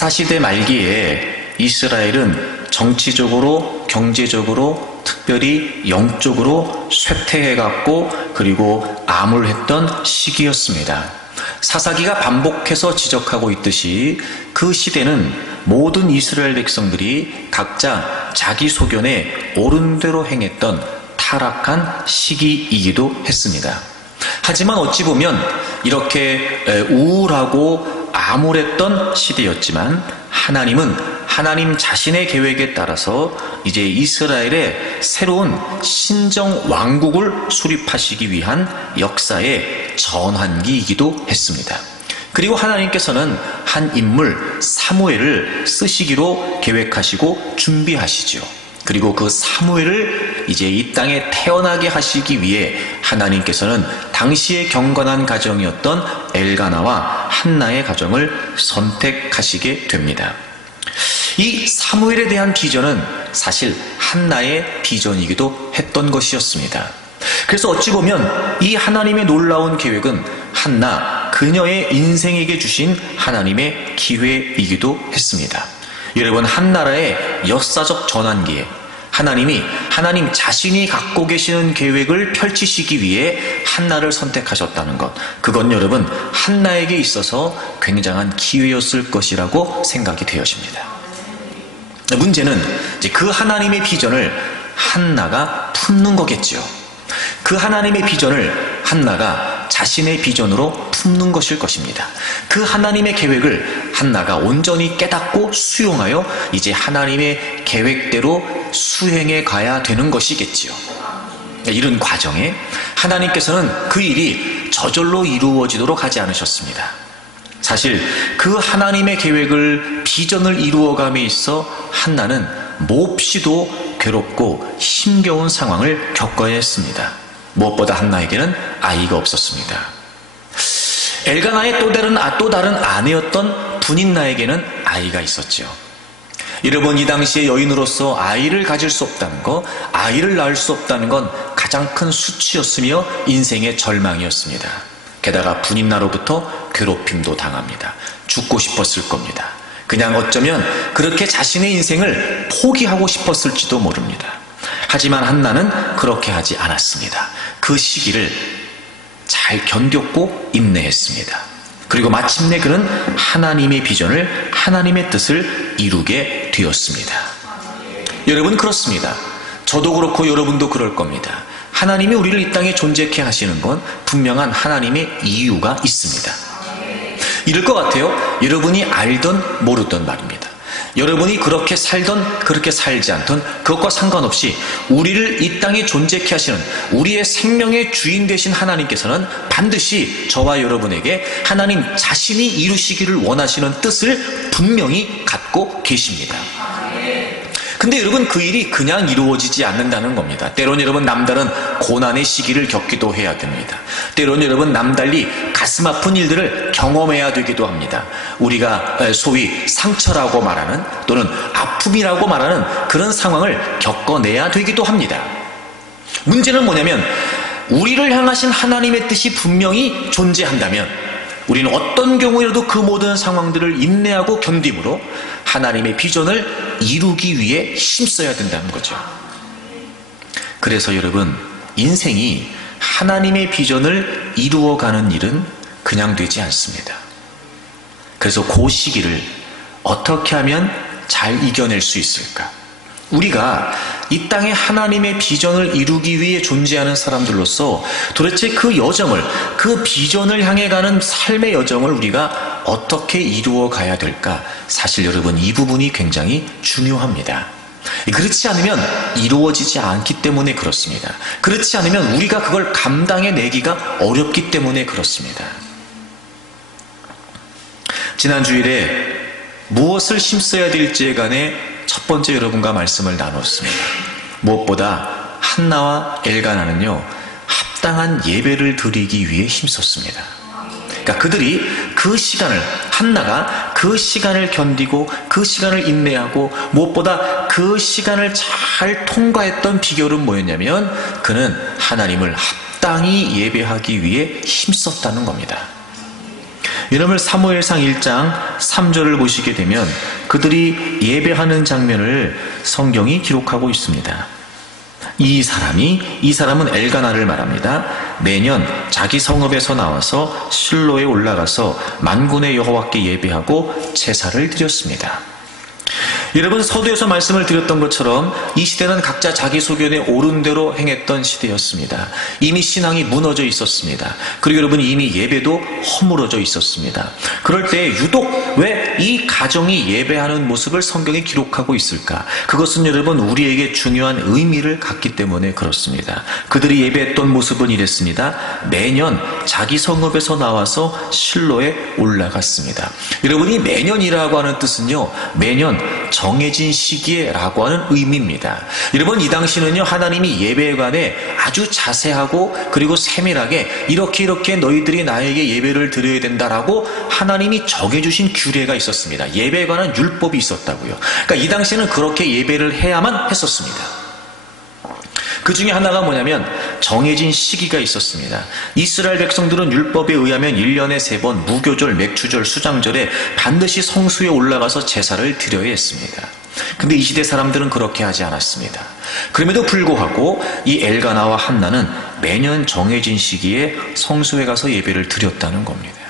사사시대 말기에 이스라엘은 정치적으로, 경제적으로, 특별히 영적으로 쇠퇴해갔고 그리고 암울했던 시기였습니다. 사사기가 반복해서 지적하고 있듯이 그 시대는 모든 이스라엘 백성들이 각자 자기 소견에 옳은 대로 행했던 타락한 시기이기도 했습니다. 하지만 어찌 보면 이렇게 우울하고 암울했던 시대였지만 하나님은 하나님 자신의 계획에 따라서 이제 이스라엘의 새로운 신정 왕국을 수립하시기 위한 역사의 전환기이기도 했습니다. 그리고 하나님께서는 한 인물 사무엘을 쓰시기로 계획하시고 준비하시죠. 그리고 그 사무엘을 이제 이 땅에 태어나게 하시기 위해 하나님께서는 당시의 경건한 가정이었던 엘가나와 한나의 가정을 선택하시게 됩니다. 이 사무엘에 대한 비전은 사실 한나의 비전이기도 했던 것이었습니다. 그래서 어찌 보면 이 하나님의 놀라운 계획은 한나 그녀의 인생에게 주신 하나님의 기회이기도 했습니다. 여러분, 한나라의 역사적 전환기에 하나님 자신이 갖고 계시는 계획을 펼치시기 위해 한나를 선택하셨다는 것, 그건 여러분 한나에게 있어서 굉장한 기회였을 것이라고 생각이 되어집니다. 문제는 이제 그 하나님의 비전을 한나가 품는 거겠죠. 그 하나님의 비전을 한나가 자신의 비전으로 품는 것일 것입니다. 그 하나님의 계획을 한나가 온전히 깨닫고 수용하여 이제 하나님의 계획대로 수행해 가야 되는 것이겠지요. 이런 과정에 하나님께서는 그 일이 저절로 이루어지도록 하지 않으셨습니다. 사실 그 하나님의 계획을, 비전을 이루어감에 있어 한나는 몹시도 괴롭고 힘겨운 상황을 겪어야 했습니다. 무엇보다 한나에게는 아이가 없었습니다. 엘가나의 또 다른 아내였던 분인나에게는 아이가 있었죠. 여러분, 이 당시에 여인으로서 아이를 가질 수 없다는 것, 아이를 낳을 수 없다는 건 가장 큰 수치였으며 인생의 절망이었습니다. 게다가 분인나로부터 괴롭힘도 당합니다. 죽고 싶었을 겁니다. 그냥 어쩌면 그렇게 자신의 인생을 포기하고 싶었을지도 모릅니다. 하지만 한나는 그렇게 하지 않았습니다. 그 시기를 잘 견뎠고 인내했습니다. 그리고 마침내 그는 하나님의 비전을, 하나님의 뜻을 이루게 되었습니다. 여러분, 그렇습니다. 저도 그렇고 여러분도 그럴 겁니다. 하나님이 우리를 이 땅에 존재케 하시는 건 분명한 하나님의 이유가 있습니다. 이럴 것 같아요. 여러분이 알던 모르던 말입니다. 여러분이 그렇게 살던 그렇게 살지 않던 그것과 상관없이 우리를 이 땅에 존재케 하시는, 우리의 생명의 주인 되신 하나님께서는 반드시 저와 여러분에게 하나님 자신이 이루시기를 원하시는 뜻을 분명히 갖고 계십니다. 근데 여러분, 그 일이 그냥 이루어지지 않는다는 겁니다. 때론 여러분 남다른 고난의 시기를 겪기도 해야 됩니다. 때론 여러분 남달리 가슴 아픈 일들을 경험해야 되기도 합니다. 우리가 소위 상처라고 말하는, 또는 아픔이라고 말하는 그런 상황을 겪어내야 되기도 합니다. 문제는 뭐냐면, 우리를 향하신 하나님의 뜻이 분명히 존재한다면 우리는 어떤 경우에라도 그 모든 상황들을 인내하고 견딤으로 하나님의 비전을 이루기 위해 힘써야 된다는 거죠. 그래서 여러분, 인생이 하나님의 비전을 이루어가는 일은 그냥 되지 않습니다. 그래서 그 시기를 어떻게 하면 잘 이겨낼 수 있을까? 우리가 이 땅에 하나님의 비전을 이루기 위해 존재하는 사람들로서 도대체 그 여정을, 그 비전을 향해 가는 삶의 여정을 우리가 어떻게 이루어 가야 될까? 사실 여러분, 이 부분이 굉장히 중요합니다. 그렇지 않으면 이루어지지 않기 때문에 그렇습니다. 그렇지 않으면 우리가 그걸 감당해내기가 어렵기 때문에 그렇습니다. 지난 주일에 무엇을 힘써야 될지에 관해 첫 번째 여러분과 말씀을 나눴습니다. 무엇보다 한나와 엘가나는요, 합당한 예배를 드리기 위해 힘썼습니다. 그러니까 그들이 그 시간을, 한나가 그 시간을 견디고 그 시간을 인내하고 무엇보다 그 시간을 잘 통과했던 비결은 뭐였냐면, 그는 하나님을 합당히 예배하기 위해 힘썼다는 겁니다. 여러분 사무엘상 1장 3절을 보시게 되면 그들이 예배하는 장면을 성경이 기록하고 있습니다. 이 사람은 엘가나를 말합니다. 매년 자기 성읍에서 나와서 실로에 올라가서 만군의 여호와께 예배하고 제사를 드렸습니다. 여러분 서두에서 말씀을 드렸던 것처럼 이 시대는 각자 자기 소견에 옳은 대로 행했던 시대였습니다. 이미 신앙이 무너져 있었습니다. 그리고 여러분 이미 예배도 허물어져 있었습니다. 그럴 때 유독 왜 이 가정이 예배하는 모습을 성경이 기록하고 있을까? 그것은 여러분 우리에게 중요한 의미를 갖기 때문에 그렇습니다. 그들이 예배했던 모습은 이랬습니다. 매년 자기 성읍에서 나와서 실로에 올라갔습니다. 여러분 이 매년이라고 하는 뜻은요, 매년 정해진 시기에 라고 하는 의미입니다. 여러분 이 당시는요 하나님이 예배에 관해 아주 자세하고 그리고 세밀하게 이렇게 너희들이 나에게 예배를 드려야 된다라고 하나님이 정해주신 규례가 있었습니다. 예배에 관한 율법이 있었다고요. 그러니까 이 당시에는 그렇게 예배를 해야만 했었습니다. 그 중에 하나가 뭐냐면 정해진 시기가 있었습니다. 이스라엘 백성들은 율법에 의하면 1년에 3번 무교절, 맥추절, 수장절에 반드시 성수에 올라가서 제사를 드려야 했습니다. 근데 이 시대 사람들은 그렇게 하지 않았습니다. 그럼에도 불구하고 이 엘가나와 한나는 매년 정해진 시기에 성수에 가서 예배를 드렸다는 겁니다.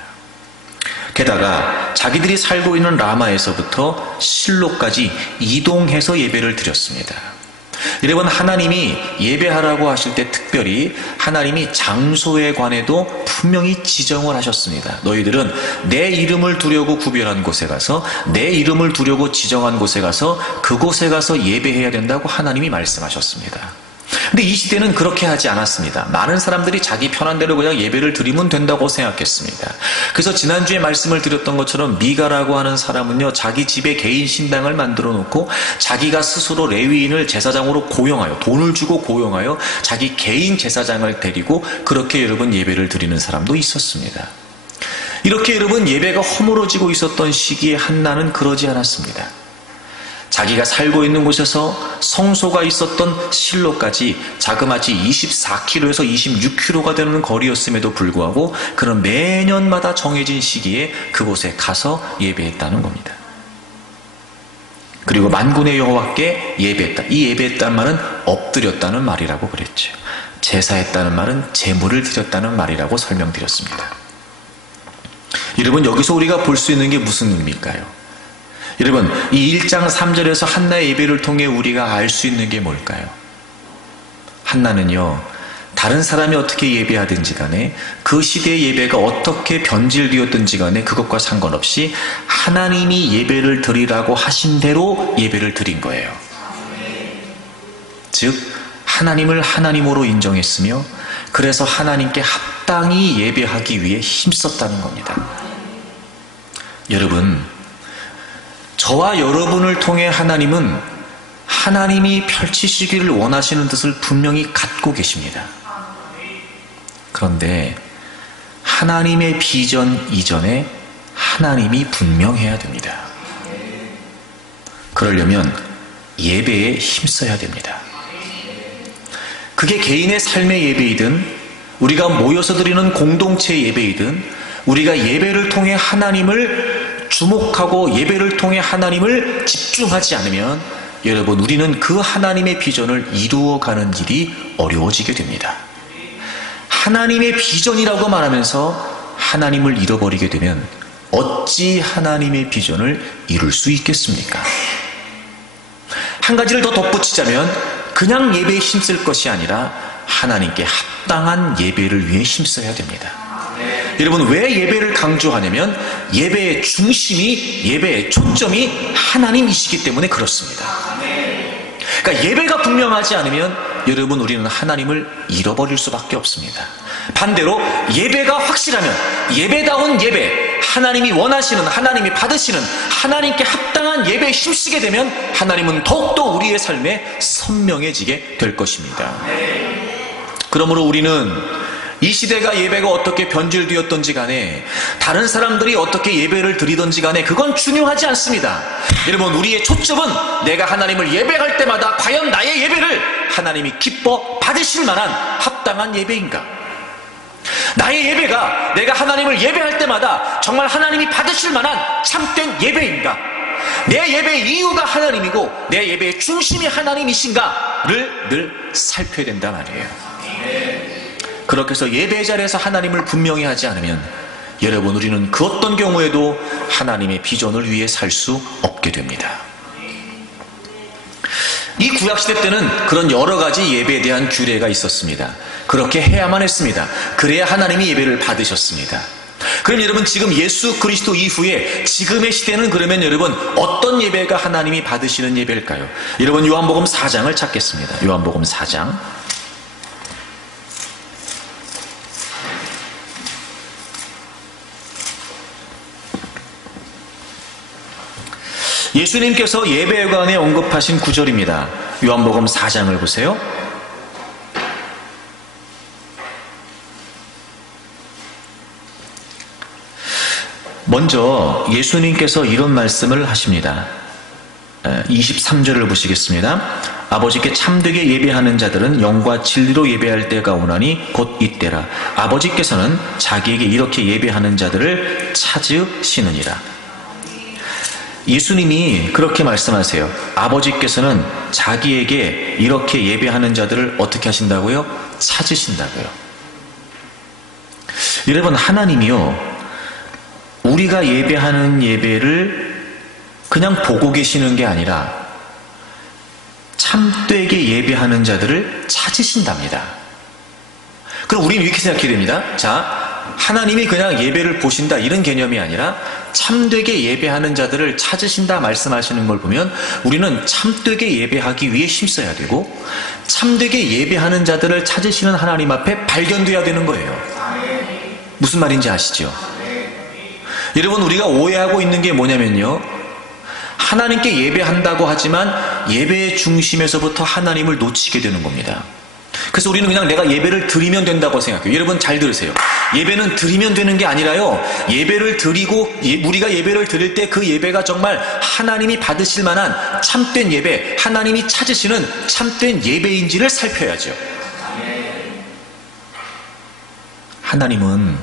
게다가 자기들이 살고 있는 라마에서부터 실로까지 이동해서 예배를 드렸습니다. 여러분 하나님이 예배하라고 하실 때 특별히 하나님이 장소에 관해도 분명히 지정을 하셨습니다. 너희들은 내 이름을 두려고 구별한 곳에 가서 내 이름을 두려고 지정한 곳에 가서 그곳에 가서 예배해야 된다고 하나님이 말씀하셨습니다. 근데 이 시대는 그렇게 하지 않았습니다. 많은 사람들이 자기 편한 대로 그냥 예배를 드리면 된다고 생각했습니다. 그래서 지난주에 말씀을 드렸던 것처럼 미가라고 하는 사람은요 자기 집에 개인 신당을 만들어 놓고 자기가 스스로 레위인을 제사장으로 고용하여 돈을 주고 고용하여 자기 개인 제사장을 데리고 그렇게 여러분 예배를 드리는 사람도 있었습니다. 이렇게 여러분 예배가 허물어지고 있었던 시기에 한나는 그러지 않았습니다. 자기가 살고 있는 곳에서 성소가 있었던 실로까지 자그마치 24km에서 26km가 되는 거리였음에도 불구하고 그런 매년마다 정해진 시기에 그곳에 가서 예배했다는 겁니다. 그리고 만군의 여호와께 예배했다. 이 예배했다는 말은 엎드렸다는 말이라고 그랬죠. 제사했다는 말은 제물을 드렸다는 말이라고 설명드렸습니다. 여러분 여기서 우리가 볼 수 있는 게 무슨 의미일까요? 여러분 이 1장 3절에서 한나의 예배를 통해 우리가 알 수 있는 게 뭘까요? 한나는요 다른 사람이 어떻게 예배하든지 간에 그 시대의 예배가 어떻게 변질되었든지 간에 그것과 상관없이 하나님이 예배를 드리라고 하신 대로 예배를 드린 거예요. 즉 하나님을 하나님으로 인정했으며 그래서 하나님께 합당히 예배하기 위해 힘썼다는 겁니다. 여러분 저와 여러분을 통해 하나님은 하나님이 펼치시기를 원하시는 뜻을 분명히 갖고 계십니다. 그런데 하나님의 비전 이전에 하나님이 분명해야 됩니다. 그러려면 예배에 힘써야 됩니다. 그게 개인의 삶의 예배이든 우리가 모여서 드리는 공동체 예배이든 우리가 예배를 통해 하나님을 주목하고 예배를 통해 하나님을 집중하지 않으면 여러분 우리는 그 하나님의 비전을 이루어가는 일이 어려워지게 됩니다. 하나님의 비전이라고 말하면서 하나님을 잃어버리게 되면 어찌 하나님의 비전을 이룰 수 있겠습니까? 한 가지를 더 덧붙이자면 그냥 예배에 힘쓸 것이 아니라 하나님께 합당한 예배를 위해 힘써야 됩니다. 여러분 왜 예배를 강조하냐면 예배의 중심이 예배의 초점이 하나님이시기 때문에 그렇습니다. 그러니까 예배가 분명하지 않으면 여러분 우리는 하나님을 잃어버릴 수밖에 없습니다. 반대로 예배가 확실하면 예배다운 예배 하나님이 원하시는 하나님이 받으시는 하나님께 합당한 예배에 힘쓰게 되면 하나님은 더욱더 우리의 삶에 선명해지게 될 것입니다. 그러므로 우리는 이 시대가 예배가 어떻게 변질되었던지 간에 다른 사람들이 어떻게 예배를 드리던지 간에 그건 중요하지 않습니다. 여러분 우리의 초점은 내가 하나님을 예배할 때마다 과연 나의 예배를 하나님이 기뻐 받으실 만한 합당한 예배인가? 나의 예배가 내가 하나님을 예배할 때마다 정말 하나님이 받으실 만한 참된 예배인가? 내 예배의 이유가 하나님이고 내 예배의 중심이 하나님이신가를 늘 살펴야 된단 말이에요. 그렇게 해서 예배 자리에서 하나님을 분명히 하지 않으면 여러분, 우리는 그 어떤 경우에도 하나님의 비전을 위해 살 수 없게 됩니다. 이 구약시대 때는 그런 여러 가지 예배에 대한 규례가 있었습니다. 그렇게 해야만 했습니다. 그래야 하나님이 예배를 받으셨습니다. 그럼 여러분, 지금 예수 그리스도 이후에 지금의 시대는 그러면 여러분 어떤 예배가 하나님이 받으시는 예배일까요? 여러분, 요한복음 4장을 찾겠습니다. 요한복음 4장. 예수님께서 예배에 관해 언급하신 구절입니다. 요한복음 4장을 보세요. 먼저 예수님께서 이런 말씀을 하십니다. 23절을 보시겠습니다. 아버지께 참되게 예배하는 자들은 영과 진리로 예배할 때가 오나니 곧 이때라. 아버지께서는 자기에게 이렇게 예배하는 자들을 찾으시느니라. 예수님이 그렇게 말씀하세요. 아버지께서는 자기에게 이렇게 예배하는 자들을 어떻게 하신다고요? 찾으신다고요. 여러분, 하나님이요, 우리가 예배하는 예배를 그냥 보고 계시는 게 아니라 참되게 예배하는 자들을 찾으신답니다. 그럼 우리는 이렇게 생각해야 됩니다. 자, 하나님이 그냥 예배를 보신다 이런 개념이 아니라 참되게 예배하는 자들을 찾으신다 말씀하시는 걸 보면 우리는 참되게 예배하기 위해 힘써야 되고 참되게 예배하는 자들을 찾으시는 하나님 앞에 발견돼야 되는 거예요. 무슨 말인지 아시죠? 여러분, 우리가 오해하고 있는 게 뭐냐면요, 하나님께 예배한다고 하지만 예배의 중심에서부터 하나님을 놓치게 되는 겁니다. 그래서 우리는 그냥 내가 예배를 드리면 된다고 생각해요. 여러분 잘 들으세요. 예배는 드리면 되는 게 아니라요, 예배를 드리고 우리가 예배를 드릴 때 그 예배가 정말 하나님이 받으실 만한 참된 예배, 하나님이 찾으시는 참된 예배인지를 살펴야죠. 하나님은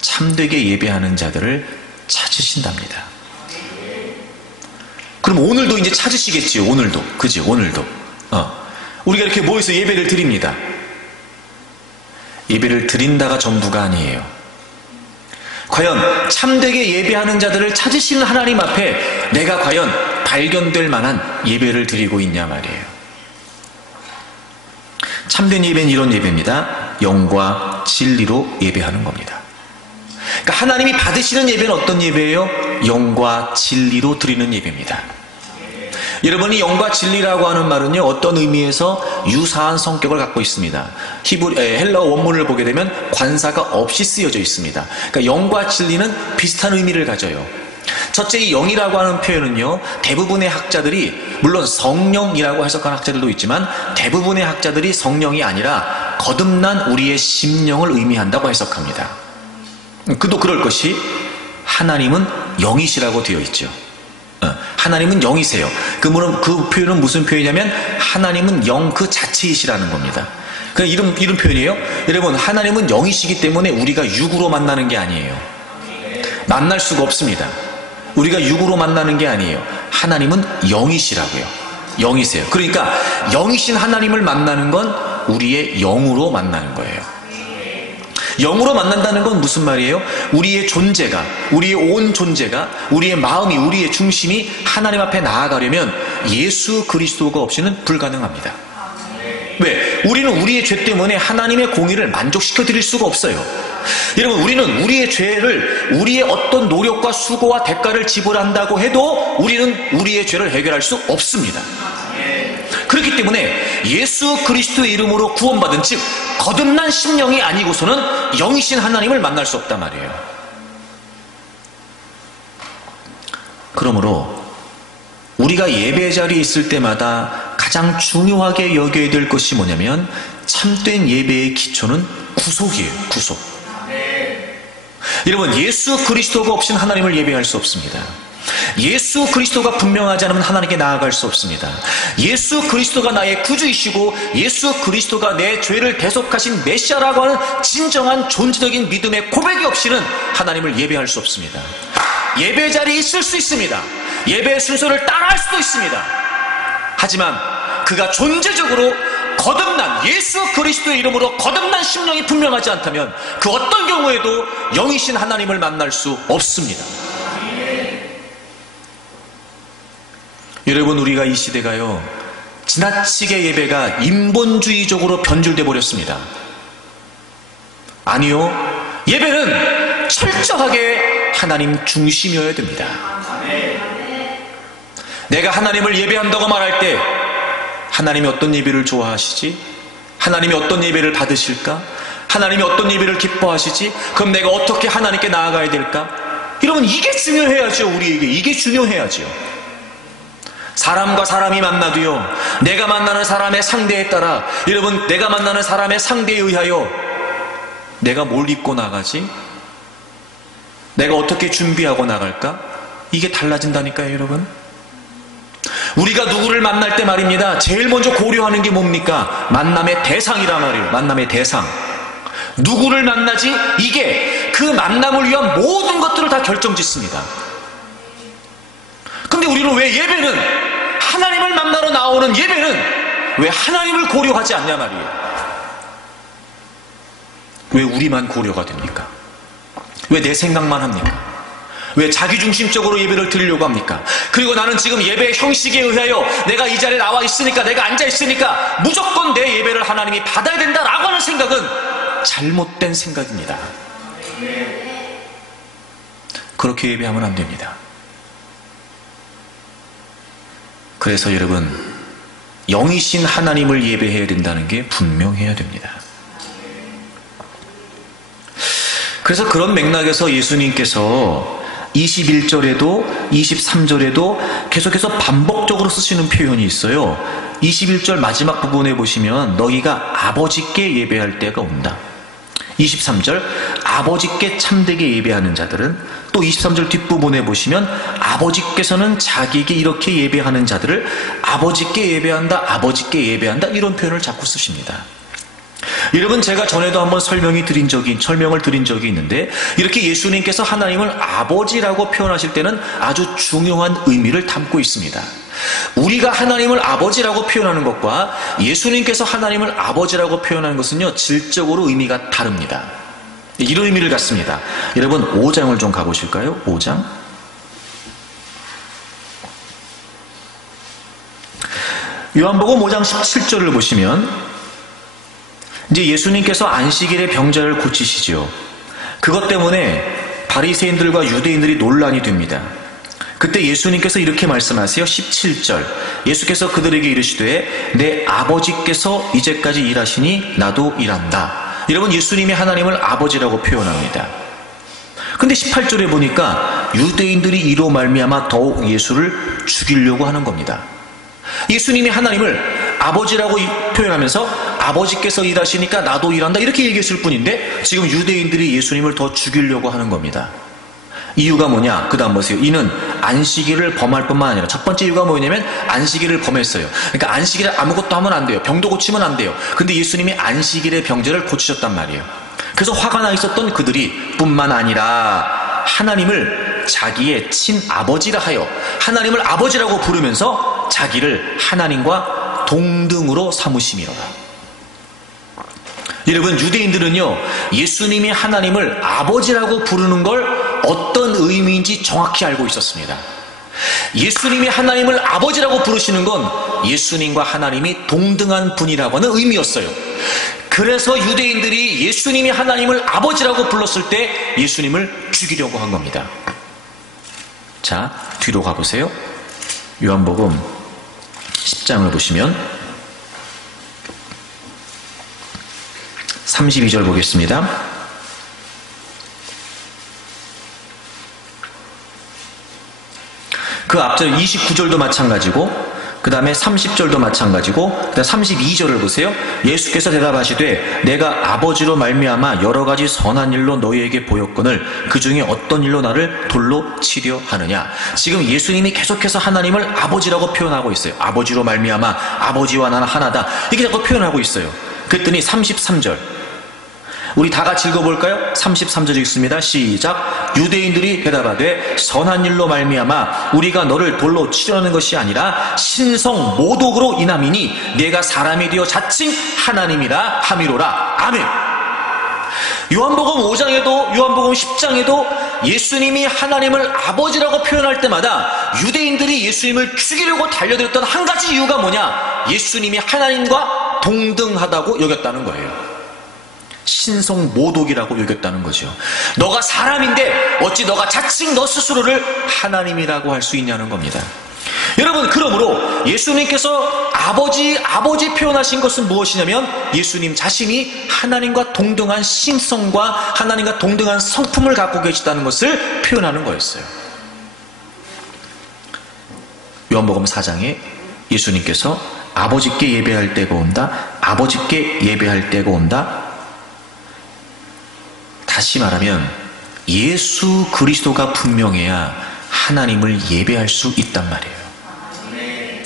참되게 예배하는 자들을 찾으신답니다. 그럼 오늘도 이제 찾으시겠지요. 오늘도. 그죠? 오늘도. 우리가 이렇게 모여서 예배를 드립니다. 예배를 드린다가 전부가 아니에요. 과연 참되게 예배하는 자들을 찾으시는 하나님 앞에 내가 과연 발견될 만한 예배를 드리고 있냐 말이에요. 참된 예배는 이런 예배입니다. 영과 진리로 예배하는 겁니다. 그러니까 하나님이 받으시는 예배는 어떤 예배예요? 영과 진리로 드리는 예배입니다. 여러분이 영과 진리라고 하는 말은요, 어떤 의미에서 유사한 성격을 갖고 있습니다. 헬라어 원문을 보게 되면 관사가 없이 쓰여져 있습니다. 그러니까 영과 진리는 비슷한 의미를 가져요. 첫째, 이 영이라고 하는 표현은요, 대부분의 학자들이, 물론 성령이라고 해석하는 학자들도 있지만 대부분의 학자들이 성령이 아니라 거듭난 우리의 심령을 의미한다고 해석합니다. 그도 그럴 것이 하나님은 영이시라고 되어 있죠. 하나님은 영이세요. 그 표현은 무슨 표현이냐면 하나님은 영 그 자체이시라는 겁니다. 이런 표현이에요. 여러분, 하나님은 영이시기 때문에 우리가 육으로 만나는 게 아니에요. 만날 수가 없습니다. 우리가 육으로 만나는 게 아니에요. 하나님은 영이시라고요. 영이세요. 그러니까 영이신 하나님을 만나는 건 우리의 영으로 만나는 거예요. 영으로 만난다는 건 무슨 말이에요? 우리의 존재가, 우리의 온 존재가, 우리의 마음이, 우리의 중심이 하나님 앞에 나아가려면 예수 그리스도가 없이는 불가능합니다. 왜? 우리는 우리의 죄 때문에 하나님의 공의를 만족시켜 드릴 수가 없어요. 여러분, 우리는 우리의 죄를 우리의 어떤 노력과 수고와 대가를 지불한다고 해도 우리는 우리의 죄를 해결할 수 없습니다. 그렇기 때문에 예수 그리스도의 이름으로 구원받은 즉 거듭난 심령이 아니고서는 영이신 하나님을 만날 수 없단 말이에요. 그러므로 우리가 예배 자리에 있을 때마다 가장 중요하게 여겨야 될 것이 뭐냐면 참된 예배의 기초는 구속이에요. 구속. 여러분, 예수 그리스도가 없이는 하나님을 예배할 수 없습니다. 예수 그리스도가 분명하지 않으면 하나님께 나아갈 수 없습니다. 예수 그리스도가 나의 구주이시고 예수 그리스도가 내 죄를 대속하신 메시아라고 하는 진정한 존재적인 믿음의 고백이 없이는 하나님을 예배할 수 없습니다. 예배 자리에 있을 수 있습니다. 예배의 순서를 따라할 수도 있습니다. 하지만 그가 존재적으로 거듭난 예수 그리스도의 이름으로 거듭난 심령이 분명하지 않다면 그 어떤 경우에도 영이신 하나님을 만날 수 없습니다. 여러분, 우리가 이 시대가요, 지나치게 예배가 인본주의적으로 변질돼 버렸습니다. 아니요, 예배는 철저하게 하나님 중심이어야 됩니다. 내가 하나님을 예배한다고 말할 때 하나님이 어떤 예배를 좋아하시지? 하나님이 어떤 예배를 받으실까? 하나님이 어떤 예배를 기뻐하시지? 그럼 내가 어떻게 하나님께 나아가야 될까? 여러분, 이게 중요해야죠. 우리에게 이게 중요해야죠. 사람과 사람이 만나도요, 내가 만나는 사람의 상대에 따라, 여러분, 내가 만나는 사람의 상대에 의하여 내가 뭘 입고 나가지? 내가 어떻게 준비하고 나갈까? 이게 달라진다니까요, 여러분. 우리가 누구를 만날 때 말입니다, 제일 먼저 고려하는 게 뭡니까? 만남의 대상이란 말이에요. 만남의 대상. 누구를 만나지? 이게 그 만남을 위한 모든 것들을 다 결정짓습니다. 근데 우리는 왜 예배는, 하나님을 만나러 나오는 예배는 왜 하나님을 고려하지 않냐 말이에요. 왜 우리만 고려가 됩니까? 왜 내 생각만 합니까? 왜 자기중심적으로 예배를 드리려고 합니까? 그리고 나는 지금 예배의 형식에 의하여 내가 이 자리에 나와 있으니까, 내가 앉아 있으니까 무조건 내 예배를 하나님이 받아야 된다라고 하는 생각은 잘못된 생각입니다. 그렇게 예배하면 안 됩니다. 그래서 여러분, 영이신 하나님을 예배해야 된다는 게 분명해야 됩니다. 그래서 그런 맥락에서 예수님께서 21절에도 23절에도 계속해서 반복적으로 쓰시는 표현이 있어요. 21절 마지막 부분에 보시면 너희가 아버지께 예배할 때가 온다. 23절 아버지께 참되게 예배하는 자들은, 또 23절 뒷부분에 보시면 아버지께서는 자기에게 이렇게 예배하는 자들을 아버지께 예배한다, 아버지께 예배한다, 이런 표현을 자꾸 쓰십니다. 여러분, 제가 전에도 한번 설명을 드린 적이 있는데, 이렇게 예수님께서 하나님을 아버지라고 표현하실 때는 아주 중요한 의미를 담고 있습니다. 우리가 하나님을 아버지라고 표현하는 것과 예수님께서 하나님을 아버지라고 표현하는 것은요, 질적으로 의미가 다릅니다. 이런 의미를 갖습니다. 여러분, 5장을 좀 가보실까요? 5장. 요한복음 5장 17절을 보시면, 이제 예수님께서 안식일에 병자를 고치시죠. 그것 때문에 바리새인들과 유대인들이 논란이 됩니다. 그때 예수님께서 이렇게 말씀하세요. 17절 예수께서 그들에게 이르시되 내 아버지께서 이제까지 일하시니 나도 일한다. 여러분, 예수님이 하나님을 아버지라고 표현합니다. 근데 18절에 보니까 유대인들이 이로 말미암아 더욱 예수를 죽이려고 하는 겁니다. 예수님이 하나님을 아버지라고 표현하면서 아버지께서 일하시니까 나도 일한다, 이렇게 얘기했을 뿐인데 지금 유대인들이 예수님을 더 죽이려고 하는 겁니다. 이유가 뭐냐? 그 다음 보세요. 이는 안식일을 범할 뿐만 아니라, 첫 번째 이유가 뭐냐면 안식일을 범했어요. 그러니까 안식일에 아무것도 하면 안 돼요. 병도 고치면 안 돼요. 근데 예수님이 안식일의 병자를 고치셨단 말이에요. 그래서 화가 나 있었던 그들이 뿐만 아니라 하나님을 자기의 친아버지라 하여 하나님을 아버지라고 부르면서 자기를 하나님과 동등으로 삼으심이로라. 여러분, 유대인들은요, 예수님이 하나님을 아버지라고 부르는 걸 어떤 의미인지 정확히 알고 있었습니다. 예수님이 하나님을 아버지라고 부르시는 건 예수님과 하나님이 동등한 분이라고 하는 의미였어요. 그래서 유대인들이 예수님이 하나님을 아버지라고 불렀을 때 예수님을 죽이려고 한 겁니다. 자, 뒤로 가보세요. 요한복음 10장을 보시면 32절 보겠습니다. 그 앞절 29절도 마찬가지고 그 다음에 30절도 마찬가지고, 그 다음에 32절을 보세요. 예수께서 대답하시되 내가 아버지로 말미암아 여러 가지 선한 일로 너희에게 보였거늘 그 중에 어떤 일로 나를 돌로 치려 하느냐. 지금 예수님이 계속해서 하나님을 아버지라고 표현하고 있어요. 아버지로 말미암아 아버지와 나는 하나다, 이렇게 자꾸 표현하고 있어요. 그랬더니 33절 우리 다 같이 읽어볼까요? 33절 읽습니다. 시작. 유대인들이 대답하되 선한 일로 말미암아 우리가 너를 돌로 치려는 것이 아니라 신성 모독으로 인함이니 네가 사람이 되어 자칭 하나님이라 함이로라. 아멘. 요한복음 5장에도 요한복음 10장에도 예수님이 하나님을 아버지라고 표현할 때마다 유대인들이 예수님을 죽이려고 달려들었던 한 가지 이유가 뭐냐? 예수님이 하나님과 동등하다고 여겼다는 거예요. 신성 모독이라고 여겼다는 거죠. 너가 사람인데 어찌 너가 자칭 너 스스로를 하나님이라고 할 수 있냐는 겁니다. 여러분, 그러므로 예수님께서 아버지 표현하신 것은 무엇이냐면 예수님 자신이 하나님과 동등한 신성과 하나님과 동등한 성품을 갖고 계시다는 것을 표현하는 거였어요. 요한복음 4장에 예수님께서 아버지께 예배할 때가 온다, 아버지께 예배할 때가 온다. 다시 말하면 예수 그리스도가 분명해야 하나님을 예배할 수 있단 말이에요.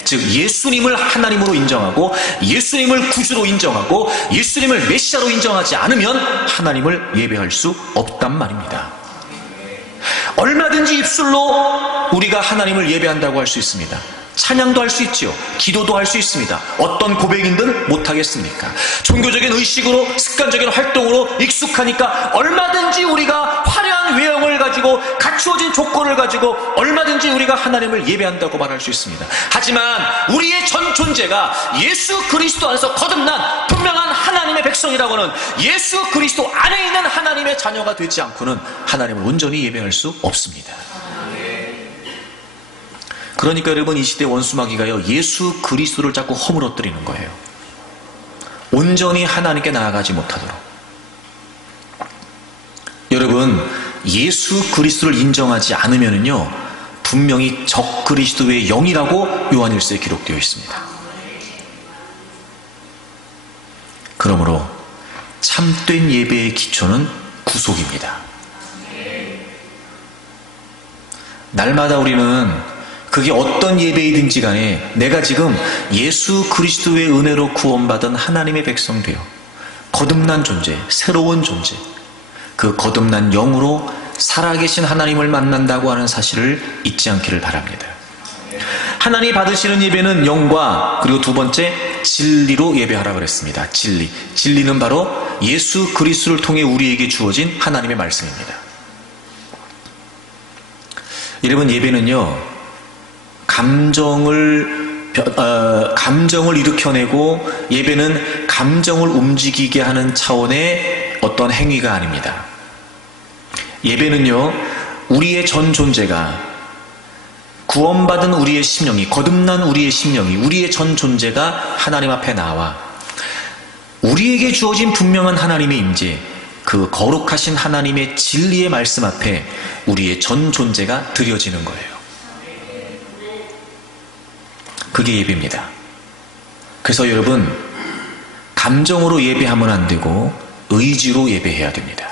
즉 예수님을 하나님으로 인정하고 예수님을 구주로 인정하고 예수님을 메시아로 인정하지 않으면 하나님을 예배할 수 없단 말입니다. 얼마든지 입술로 우리가 하나님을 예배한다고 할 수 있습니다. 찬양도 할 수 있지요. 기도도 할 수 있습니다. 어떤 고백인들 못하겠습니까? 종교적인 의식으로 습관적인 활동으로 익숙하니까 얼마든지 우리가 화려한 외형을 가지고 갖추어진 조건을 가지고 얼마든지 우리가 하나님을 예배한다고 말할 수 있습니다. 하지만 우리의 전 존재가 예수 그리스도 안에서 거듭난 분명한 하나님의 백성이라고는 예수 그리스도 안에 있는 하나님의 자녀가 되지 않고는 하나님을 온전히 예배할 수 없습니다. 그러니까 여러분, 이 시대 원수마귀가요, 예수 그리스도를 자꾸 허물어뜨리는 거예요. 온전히 하나님께 나아가지 못하도록. 여러분, 예수 그리스도를 인정하지 않으면요 분명히 적 그리스도의 영이라고 요한일서에 기록되어 있습니다. 그러므로 참된 예배의 기초는 구속입니다. 날마다 우리는 그게 어떤 예배이든지 간에 내가 지금 예수 그리스도의 은혜로 구원받은 하나님의 백성 되어 거듭난 존재, 새로운 존재, 그 거듭난 영으로 살아계신 하나님을 만난다고 하는 사실을 잊지 않기를 바랍니다. 하나님이 받으시는 예배는 영과 그리고 두 번째 진리로 예배하라 그랬습니다. 진리는 바로 예수 그리스도를 통해 우리에게 주어진 하나님의 말씀입니다. 여러분, 예배는요 감정을 일으켜내고 예배는 감정을 움직이게 하는 차원의 어떤 행위가 아닙니다. 예배는요 우리의 전 존재가, 구원받은 우리의 심령이, 거듭난 우리의 심령이, 우리의 전 존재가 하나님 앞에 나와 우리에게 주어진 분명한 하나님의 임재, 그 거룩하신 하나님의 진리의 말씀 앞에 우리의 전 존재가 드려지는 거예요. 그게 예배입니다. 그래서 여러분, 감정으로 예배하면 안 되고 의지로 예배해야 됩니다.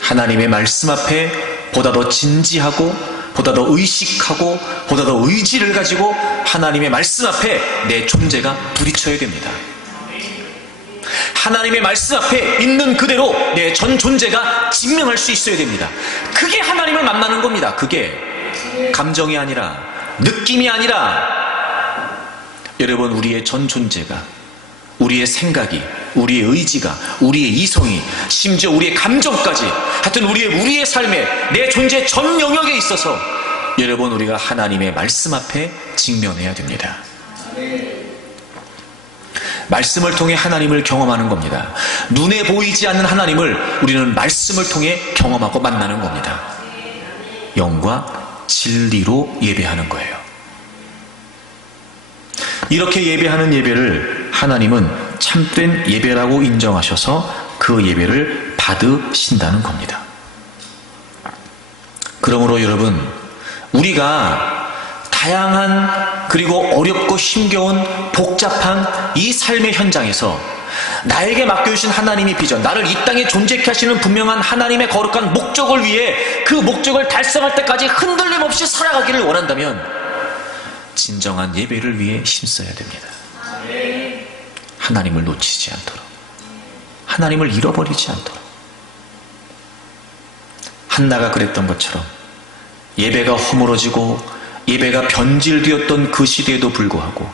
하나님의 말씀 앞에 보다 더 진지하고 보다 더 의식하고 보다 더 의지를 가지고 하나님의 말씀 앞에 내 존재가 부딪혀야 됩니다. 하나님의 말씀 앞에 있는 그대로 내 전 존재가 증명할 수 있어야 됩니다. 그게 하나님을 만나는 겁니다. 그게 감정이 아니라, 느낌이 아니라, 여러분, 우리의 전 존재가, 우리의 생각이, 우리의 의지가, 우리의 이성이, 심지어 우리의 감정까지, 하여튼 우리의 삶에, 내 존재 전 영역에 있어서 여러분, 우리가 하나님의 말씀 앞에 직면해야 됩니다. 말씀을 통해 하나님을 경험하는 겁니다. 눈에 보이지 않는 하나님을 우리는 말씀을 통해 경험하고 만나는 겁니다. 영과 진리로 예배하는 거예요. 이렇게 예배하는 예배를 하나님은 참된 예배라고 인정하셔서 그 예배를 받으신다는 겁니다. 그러므로 여러분, 우리가 다양한 그리고 어렵고 힘겨운 복잡한 이 삶의 현장에서 나에게 맡겨주신 하나님의 비전, 나를 이 땅에 존재케 하시는 분명한 하나님의 거룩한 목적을 위해 그 목적을 달성할 때까지 흔들림 없이 살아가기를 원한다면 진정한 예배를 위해 힘써야 됩니다. 하나님을 놓치지 않도록, 하나님을 잃어버리지 않도록. 한나가 그랬던 것처럼 예배가 허물어지고 예배가 변질되었던 그 시대에도 불구하고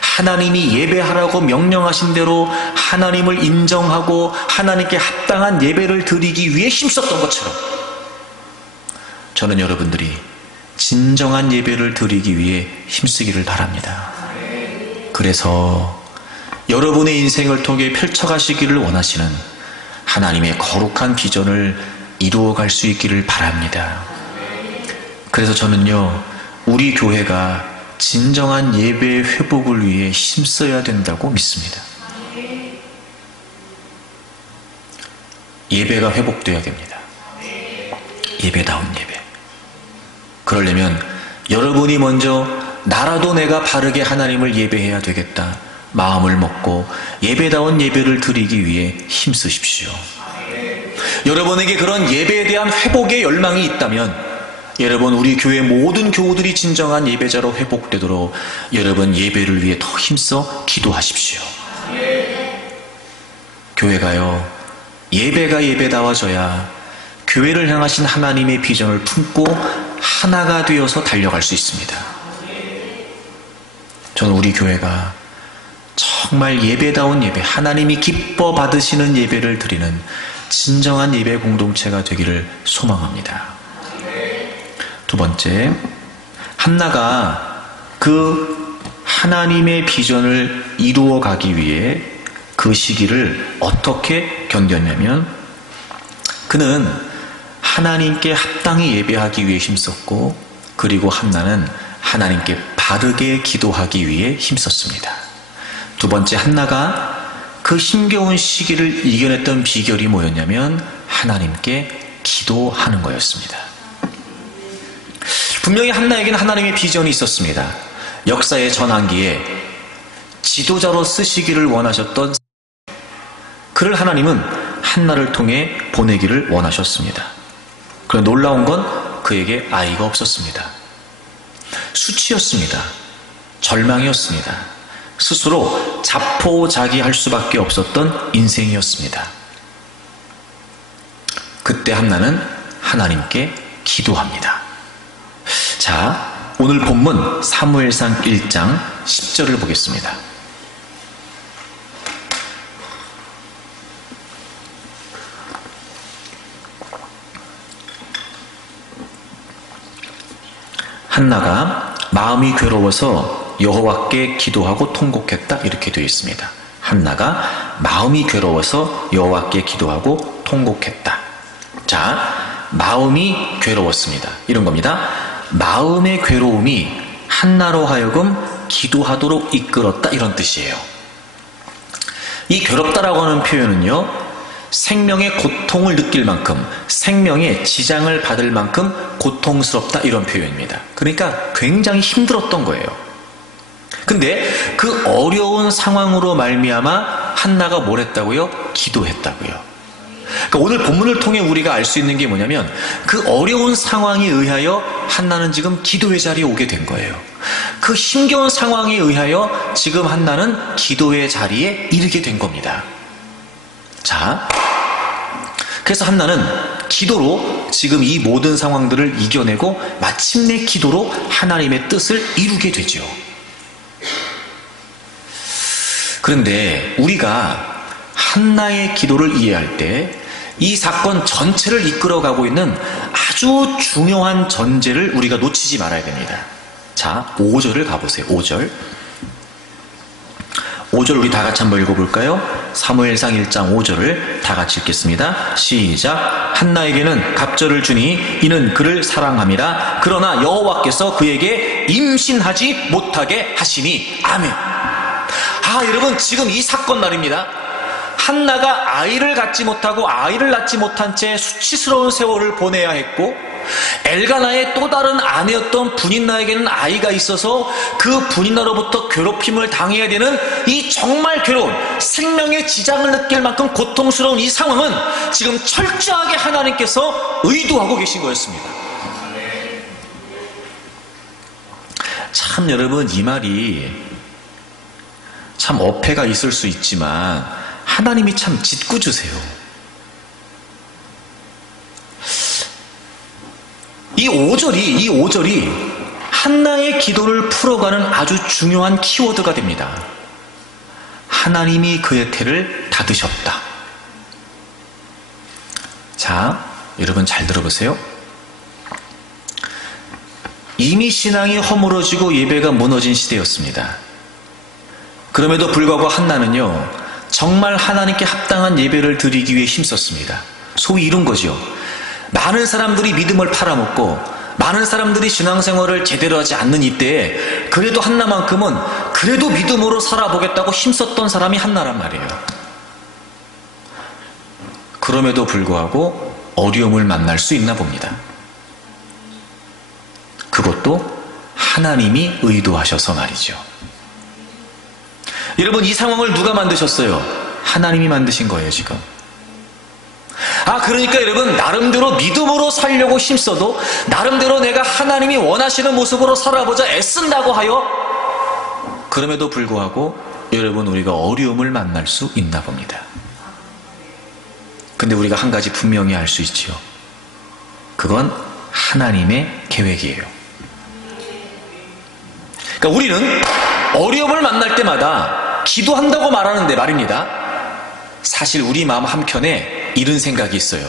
하나님이 예배하라고 명령하신 대로 하나님을 인정하고 하나님께 합당한 예배를 드리기 위해 힘썼던 것처럼 저는 여러분들이 진정한 예배를 드리기 위해 힘쓰기를 바랍니다. 그래서 여러분의 인생을 통해 펼쳐가시기를 원하시는 하나님의 거룩한 비전을 이루어갈 수 있기를 바랍니다. 그래서 저는요, 우리 교회가 진정한 예배의 회복을 위해 힘써야 된다고 믿습니다. 예배가 회복돼야 됩니다. 예배다운 예배. 그러려면 여러분이 먼저 나라도 내가 바르게 하나님을 예배해야 되겠다 마음을 먹고 예배다운 예배를 드리기 위해 힘쓰십시오. 여러분에게 그런 예배에 대한 회복의 열망이 있다면 여러분, 우리 교회 모든 교우들이 진정한 예배자로 회복되도록 여러분 예배를 위해 더 힘써 기도하십시오. 교회가요, 예배가 예배다워져야 교회를 향하신 하나님의 비전을 품고 하나가 되어서 달려갈 수 있습니다. 저는 우리 교회가 정말 예배다운 예배, 하나님이 기뻐 받으시는 예배를 드리는 진정한 예배 공동체가 되기를 소망합니다. 두 번째, 한나가 그 하나님의 비전을 이루어가기 위해 그 시기를 어떻게 견뎠냐면 그는 하나님께 합당히 예배하기 위해 힘썼고 그리고 한나는 하나님께 바르게 기도하기 위해 힘썼습니다. 두 번째, 한나가 그 힘겨운 시기를 이겨냈던 비결이 뭐였냐면 하나님께 기도하는 거였습니다. 분명히 한나에게는 하나님의 비전이 있었습니다. 역사의 전환기에 지도자로 쓰시기를 원하셨던 그를 하나님은 한나를 통해 보내기를 원하셨습니다. 그런데 놀라운 건 그에게 아이가 없었습니다. 수치였습니다. 절망이었습니다. 스스로 자포자기할 수밖에 없었던 인생이었습니다. 그때 한나는 하나님께 기도합니다. 자, 오늘 본문 사무엘상 1장 10절을 보겠습니다. 한나가 마음이 괴로워서 여호와께 기도하고 통곡했다, 이렇게 되어 있습니다. 한나가 마음이 괴로워서 여호와께 기도하고 통곡했다. 자, 마음이 괴로웠습니다. 이런 겁니다. 마음의 괴로움이 한나로 하여금 기도하도록 이끌었다, 이런 뜻이에요. 이 괴롭다라고 하는 표현은요, 생명의 고통을 느낄 만큼, 생명의 지장을 받을 만큼 고통스럽다, 이런 표현입니다. 그러니까 굉장히 힘들었던 거예요. 근데 그 어려운 상황으로 말미암아 한나가 뭘 했다고요? 기도했다고요. 그러니까 오늘 본문을 통해 우리가 알 수 있는 게 뭐냐면 그 어려운 상황에 의하여 한나는 지금 기도의 자리에 오게 된 거예요. 그 힘겨운 상황에 의하여 지금 한나는 기도의 자리에 이르게 된 겁니다. 자, 그래서 한나는 기도로 지금 이 모든 상황들을 이겨내고 마침내 기도로 하나님의 뜻을 이루게 되죠. 그런데 우리가 한나의 기도를 이해할 때 이 사건 전체를 이끌어가고 있는 아주 중요한 전제를 우리가 놓치지 말아야 됩니다. 자, 5절을 가보세요. 5절 우리 다 같이 한번 읽어볼까요? 사무엘상 1장 5절을 다 같이 읽겠습니다. 시작. 한나에게는 갑절을 주니 이는 그를 사랑함이라. 그러나 여호와께서 그에게 임신하지 못하게 하시니. 아멘. 여러분, 지금 이 사건 말입니다. 한나가 아이를 갖지 못하고 아이를 낳지 못한 채 수치스러운 세월을 보내야 했고, 엘가나의 또 다른 아내였던 분인나에게는 아이가 있어서 그 분인나로부터 괴롭힘을 당해야 되는 이 정말 괴로운 생명의 지장을 느낄 만큼 고통스러운 이 상황은 지금 철저하게 하나님께서 의도하고 계신 거였습니다. 참 여러분, 이 말이 참 어폐가 있을 수 있지만 하나님이 참 짓궂으세요. 이 5절이 한나의 기도를 풀어가는 아주 중요한 키워드가 됩니다. 하나님이 그의 태를 닫으셨다. 자, 여러분 잘 들어보세요. 이미 신앙이 허물어지고 예배가 무너진 시대였습니다. 그럼에도 불구하고 한나는요, 정말 하나님께 합당한 예배를 드리기 위해 힘썼습니다. 소위 이런 거죠. 많은 사람들이 믿음을 팔아먹고 많은 사람들이 신앙생활을 제대로 하지 않는 이때에 그래도 한나만큼은 그래도 믿음으로 살아보겠다고 힘썼던 사람이 한나란 말이에요. 그럼에도 불구하고 어려움을 만날 수 있나 봅니다. 그것도 하나님이 의도하셔서 말이죠. 여러분, 이 상황을 누가 만드셨어요? 하나님이 만드신 거예요, 지금. 그러니까 여러분, 나름대로 믿음으로 살려고 힘써도 나름대로 내가 하나님이 원하시는 모습으로 살아보자 애쓴다고 하여 그럼에도 불구하고 여러분, 우리가 어려움을 만날 수 있나 봅니다. 근데 우리가 한 가지 분명히 알 수 있지요. 그건 하나님의 계획이에요. 그러니까 우리는 어려움을 만날 때마다 기도한다고 말하는데 말입니다. 사실 우리 마음 한켠에 이런 생각이 있어요.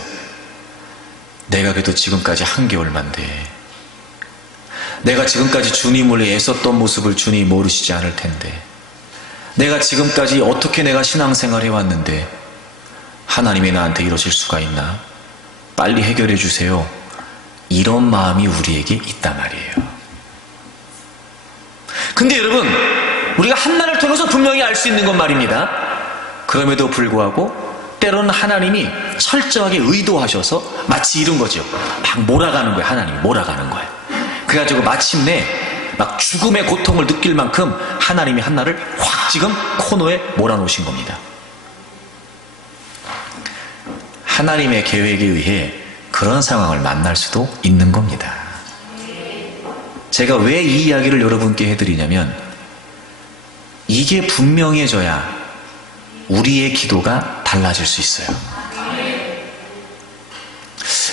내가 그래도 지금까지 한겨울만 돼. 내가 지금까지 주님을 애썼던 모습을 주님이 모르시지 않을 텐데. 내가 지금까지 어떻게 내가 신앙생활 해왔는데 하나님이 나한테 이러실 수가 있나? 빨리 해결해 주세요. 이런 마음이 우리에게 있단 말이에요. 근데 여러분, 우리가 한나를 통해서 분명히 알 수 있는 건 말입니다. 그럼에도 불구하고 때로는 하나님이 철저하게 의도하셔서 마치 이런 거죠. 막 몰아가는 거예요. 하나님이 몰아가는 거예요. 그래가지고 마침내 막 죽음의 고통을 느낄 만큼 하나님이 한나를 확 지금 코너에 몰아놓으신 겁니다. 하나님의 계획에 의해 그런 상황을 만날 수도 있는 겁니다. 제가 왜 이 이야기를 여러분께 해드리냐면, 이게 분명해져야 우리의 기도가 달라질 수 있어요.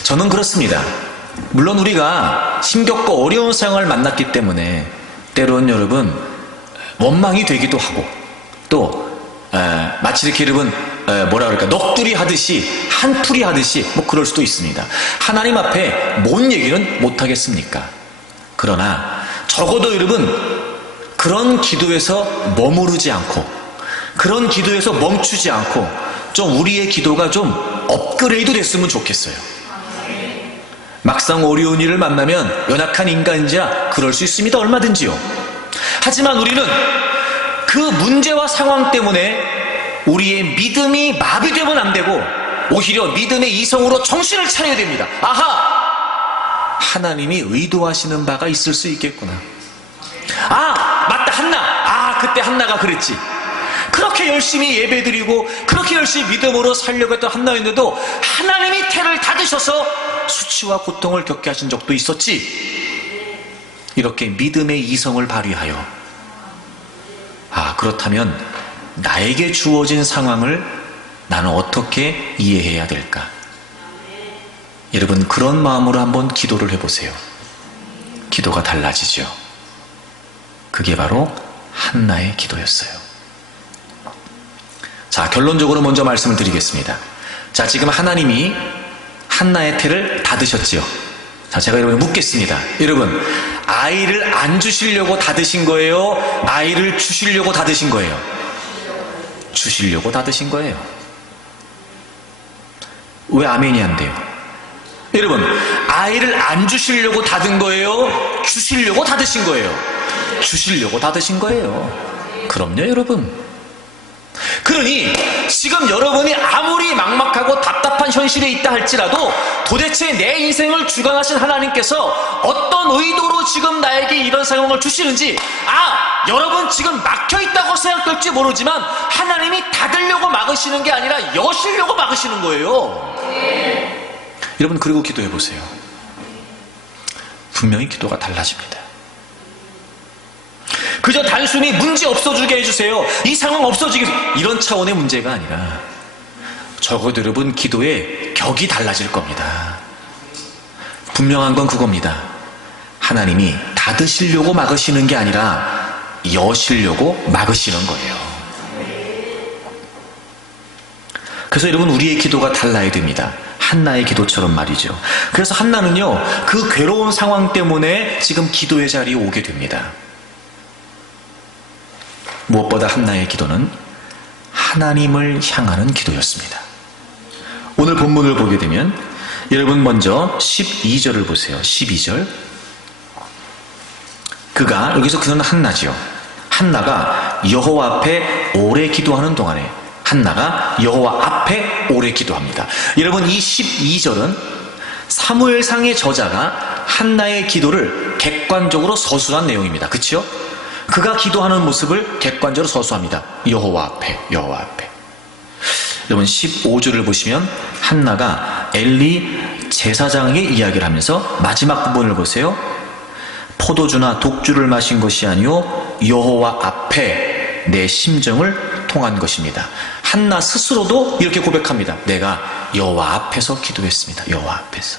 저는 그렇습니다. 물론 우리가 힘겹고 어려운 상황을 만났기 때문에 때로는 여러분 원망이 되기도 하고, 또 마치 이렇게 여러분 뭐라 그럴까, 넋두리 하듯이 한풀이 하듯이 뭐 그럴 수도 있습니다. 하나님 앞에 뭔 얘기는 못하겠습니까? 그러나 적어도 여러분 그런 기도에서 머무르지 않고, 그런 기도에서 멈추지 않고 좀 우리의 기도가 좀 업그레이드 됐으면 좋겠어요. 막상 어려운 일을 만나면 연약한 인간이자 그럴 수 있습니다. 얼마든지요. 하지만 우리는 그 문제와 상황 때문에 우리의 믿음이 마비되면 안 되고 오히려 믿음의 이성으로 정신을 차려야 됩니다. 아하! 하나님이 의도하시는 바가 있을 수 있겠구나. 맞다, 한나. 그때 한나가 그랬지. 그렇게 열심히 예배드리고 그렇게 열심히 믿음으로 살려고 했던 한나였는데도 하나님이 태를 닫으셔서 수치와 고통을 겪게 하신 적도 있었지. 이렇게 믿음의 이성을 발휘하여 그렇다면 나에게 주어진 상황을 나는 어떻게 이해해야 될까? 여러분, 그런 마음으로 한번 기도를 해보세요. 기도가 달라지죠. 그게 바로 한나의 기도였어요. 자, 결론적으로 먼저 말씀을 드리겠습니다. 자, 지금 하나님이 한나의 태를 닫으셨지요. 자, 제가 여러분 묻겠습니다. 여러분, 아이를 안 주시려고 닫으신 거예요? 아이를 주시려고 닫으신 거예요? 주시려고 닫으신 거예요. 왜 아멘이 안 돼요? 여러분, 아이를 안 주시려고 닫은 거예요? 주시려고 닫으신 거예요? 주시려고 닫으신 거예요. 그럼요, 여러분. 그러니 지금 여러분이 아무리 막막하고 답답한 현실에 있다 할지라도 도대체 내 인생을 주관하신 하나님께서 어떤 의도로 지금 나에게 이런 상황을 주시는지, 여러분 지금 막혀있다고 생각될지 모르지만 하나님이 닫으려고 막으시는 게 아니라 여시려고 막으시는 거예요. 여러분, 그리고 기도해 보세요. 분명히 기도가 달라집니다. 그저 단순히 문제 없어지게 해주세요, 이 상황 없어지게, 이런 차원의 문제가 아니라 적어도 여러분 기도의 격이 달라질 겁니다. 분명한 건 그겁니다. 하나님이 닫으시려고 막으시는 게 아니라 여시려고 막으시는 거예요. 그래서 여러분, 우리의 기도가 달라야 됩니다. 한나의 기도처럼 말이죠. 그래서 한나는요, 그 괴로운 상황 때문에 지금 기도의 자리에 오게 됩니다. 무엇보다 한나의 기도는 하나님을 향하는 기도였습니다. 오늘 본문을 보게 되면 여러분 먼저 12절을 보세요. 12절. 여기서 그는 한나지요. 한나가 여호와 앞에 오래 기도하는 동안에, 한나가 여호와 앞에 오래 기도합니다. 여러분, 이 12절은 사무엘상의 저자가 한나의 기도를 객관적으로 서술한 내용입니다. 그렇죠? 그가 기도하는 모습을 객관적으로 서술합니다. 여호와 앞에, 여호와 앞에. 여러분, 15절을 보시면 한나가 엘리 제사장에게 이야기를 하면서 마지막 부분을 보세요. 포도주나 독주를 마신 것이 아니요 여호와 앞에 내 심정을 통한 것입니다. 한나 스스로도 이렇게 고백합니다. 내가 여호와 앞에서 기도했습니다. 여호와 앞에서.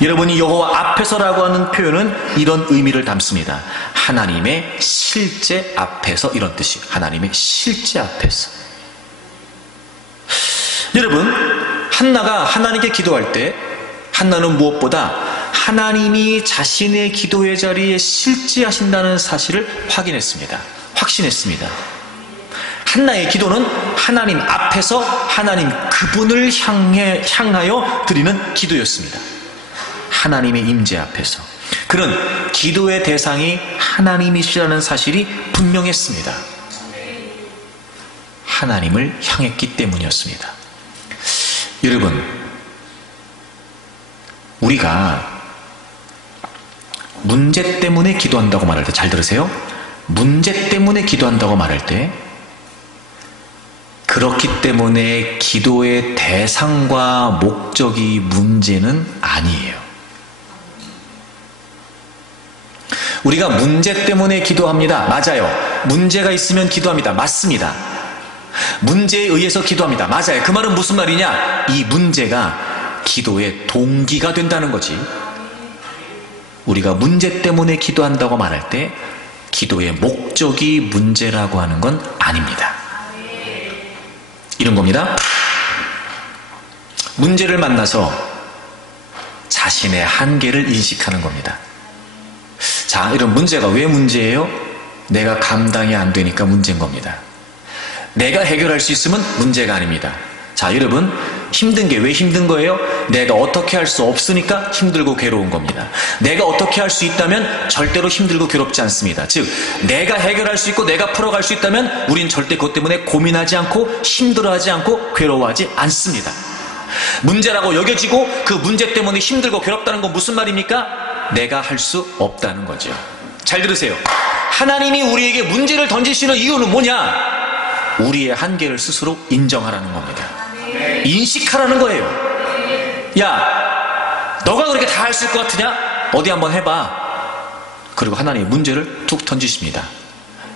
여러분이 여호와 앞에서라고 하는 표현은 이런 의미를 담습니다. 하나님의 실제 앞에서, 이런 뜻이, 하나님의 실제 앞에서. 여러분, 한나가 하나님께 기도할 때 한나는 무엇보다 하나님이 자신의 기도의 자리에 실제하신다는 사실을 확인했습니다. 확신했습니다. 한나의 기도는 하나님 앞에서 하나님 그분을 향하여 드리는 기도였습니다. 하나님의 임재 앞에서. 그는 기도의 대상이 하나님이시라는 사실이 분명했습니다. 하나님을 향했기 때문이었습니다. 여러분, 우리가 문제 때문에 기도한다고 말할 때, 잘 들으세요. 문제 때문에 기도한다고 말할 때, 그렇기 때문에 기도의 대상과 목적이 문제는 아니에요. 우리가 문제 때문에 기도합니다. 맞아요. 문제가 있으면 기도합니다. 맞습니다. 문제에 의해서 기도합니다. 맞아요. 그 말은 무슨 말이냐? 이 문제가 기도의 동기가 된다는 거지. 우리가 문제 때문에 기도한다고 말할 때 기도의 목적이 문제라고 하는 건 아닙니다. 이런 겁니다. 문제를 만나서 자신의 한계를 인식하는 겁니다. 자, 이런 문제가 왜 문제예요? 내가 감당이 안 되니까 문제인 겁니다. 내가 해결할 수 있으면 문제가 아닙니다. 자, 여러분, 힘든 게 왜 힘든 거예요? 내가 어떻게 할 수 없으니까 힘들고 괴로운 겁니다. 내가 어떻게 할 수 있다면 절대로 힘들고 괴롭지 않습니다. 즉, 내가 해결할 수 있고 내가 풀어갈 수 있다면 우린 절대 그것 때문에 고민하지 않고 힘들어하지 않고 괴로워하지 않습니다. 문제라고 여겨지고 그 문제 때문에 힘들고 괴롭다는 건 무슨 말입니까? 내가 할 수 없다는 거죠. 잘 들으세요. 하나님이 우리에게 문제를 던지시는 이유는 뭐냐? 우리의 한계를 스스로 인정하라는 겁니다. 인식하라는 거예요. 야, 너가 그렇게 다 할 수 있을 것 같으냐? 어디 한번 해봐. 그리고 하나님이 문제를 툭 던지십니다.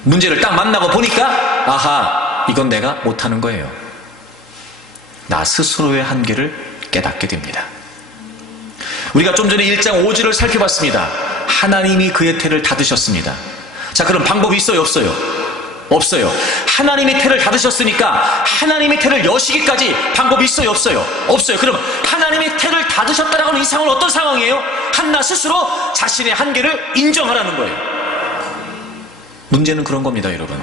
문제를 딱 만나고 보니까 아하, 이건 내가 못하는 거예요. 나 스스로의 한계를 깨닫게 됩니다. 우리가 좀 전에 1장 5절을 살펴봤습니다. 하나님이 그의 태를 닫으셨습니다. 자, 그럼 방법이 있어요, 없어요? 없어요. 하나님의 태를 닫으셨으니까 하나님의 태를 여시기까지 방법이 있어요, 없어요? 없어요. 그럼 하나님의 태를 닫으셨다라고 하는 이 상황은 어떤 상황이에요? 한나 스스로 자신의 한계를 인정하라는 거예요. 문제는 그런 겁니다, 여러분.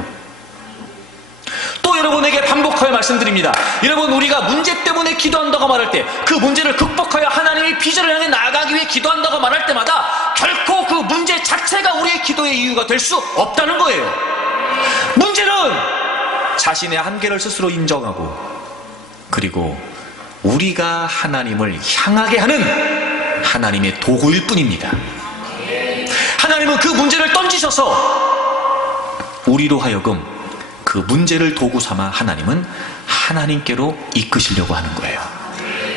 또 여러분에게 반복하여 말씀드립니다. 여러분, 우리가 문제 때문에 기도한다고 말할 때, 그 문제를 극복하여 하나님의 비전을 향해 나아가기 위해 기도한다고 말할 때마다 결코 그 문제 자체가 우리의 기도의 이유가 될 수 없다는 거예요. 문제는 자신의 한계를 스스로 인정하고, 그리고 우리가 하나님을 향하게 하는 하나님의 도구일 뿐입니다. 하나님은 그 문제를 던지셔서 우리로 하여금 그 문제를 도구 삼아 하나님은 하나님께로 이끄시려고 하는 거예요.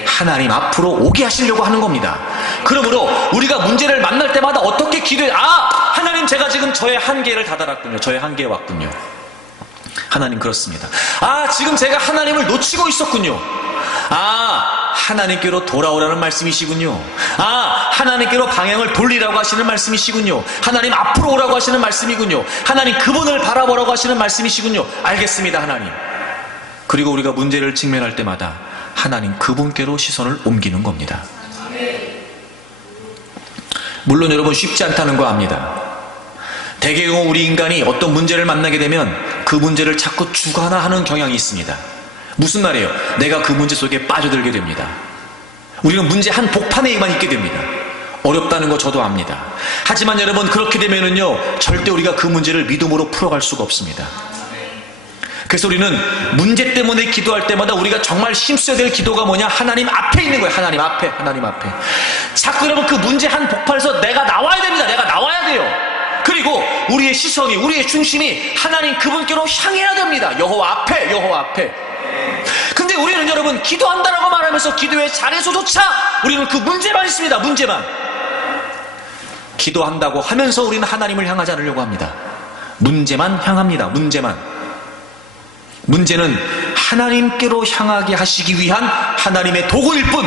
하나님 앞으로 오게 하시려고 하는 겁니다. 그러므로 우리가 문제를 만날 때마다 어떻게 하나님, 제가 지금 저의 한계를 다다랐군요. 저의 한계에 왔군요. 하나님, 그렇습니다. 지금 제가 하나님을 놓치고 있었군요. 하나님께로 돌아오라는 말씀이시군요. 하나님께로 방향을 돌리라고 하시는 말씀이시군요. 하나님 앞으로 오라고 하시는 말씀이군요. 하나님 그분을 바라보라고 하시는 말씀이시군요. 알겠습니다, 하나님. 그리고 우리가 문제를 직면할 때마다 하나님 그분께로 시선을 옮기는 겁니다. 물론 여러분, 쉽지 않다는 거 압니다. 대개 우리 인간이 어떤 문제를 만나게 되면 그 문제를 자꾸 주관화하는 경향이 있습니다. 무슨 말이에요? 내가 그 문제 속에 빠져들게 됩니다. 우리는 문제 한 복판에만 있게 됩니다. 어렵다는 거 저도 압니다. 하지만 여러분, 그렇게 되면은요, 절대 우리가 그 문제를 믿음으로 풀어갈 수가 없습니다. 그래서 우리는 문제 때문에 기도할 때마다 우리가 정말 힘써야 될 기도가 뭐냐? 하나님 앞에 있는 거예요. 하나님 앞에, 하나님 앞에. 자꾸 여러분, 그 문제 한 복판에서 내가 나와야 됩니다. 내가 나와야 돼요. 그리고 우리의 시선이, 우리의 중심이 하나님 그분께로 향해야 됩니다. 여호와 앞에, 여호와 앞에. 근데 우리는 여러분, 기도한다라고 말하면서 기도의 자리에서조차 우리는 그 문제만 있습니다. 문제만. 기도한다고 하면서 우리는 하나님을 향하지 않으려고 합니다. 문제만 향합니다. 문제만. 문제는 하나님께로 향하게 하시기 위한 하나님의 도구일 뿐,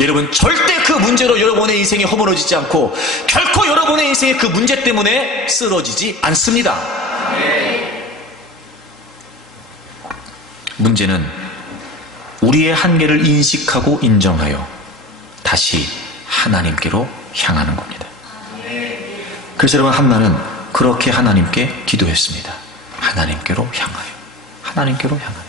여러분, 절대 그 문제로 여러분의 인생이 허물어지지 않고 결코 여러분의 인생이 그 문제 때문에 쓰러지지 않습니다. 문제는 우리의 한계를 인식하고 인정하여 다시 하나님께로 향하는 겁니다. 그래서 여러분, 한나는 그렇게 하나님께 기도했습니다. 하나님께로 향하여, 하나님께로 향하여.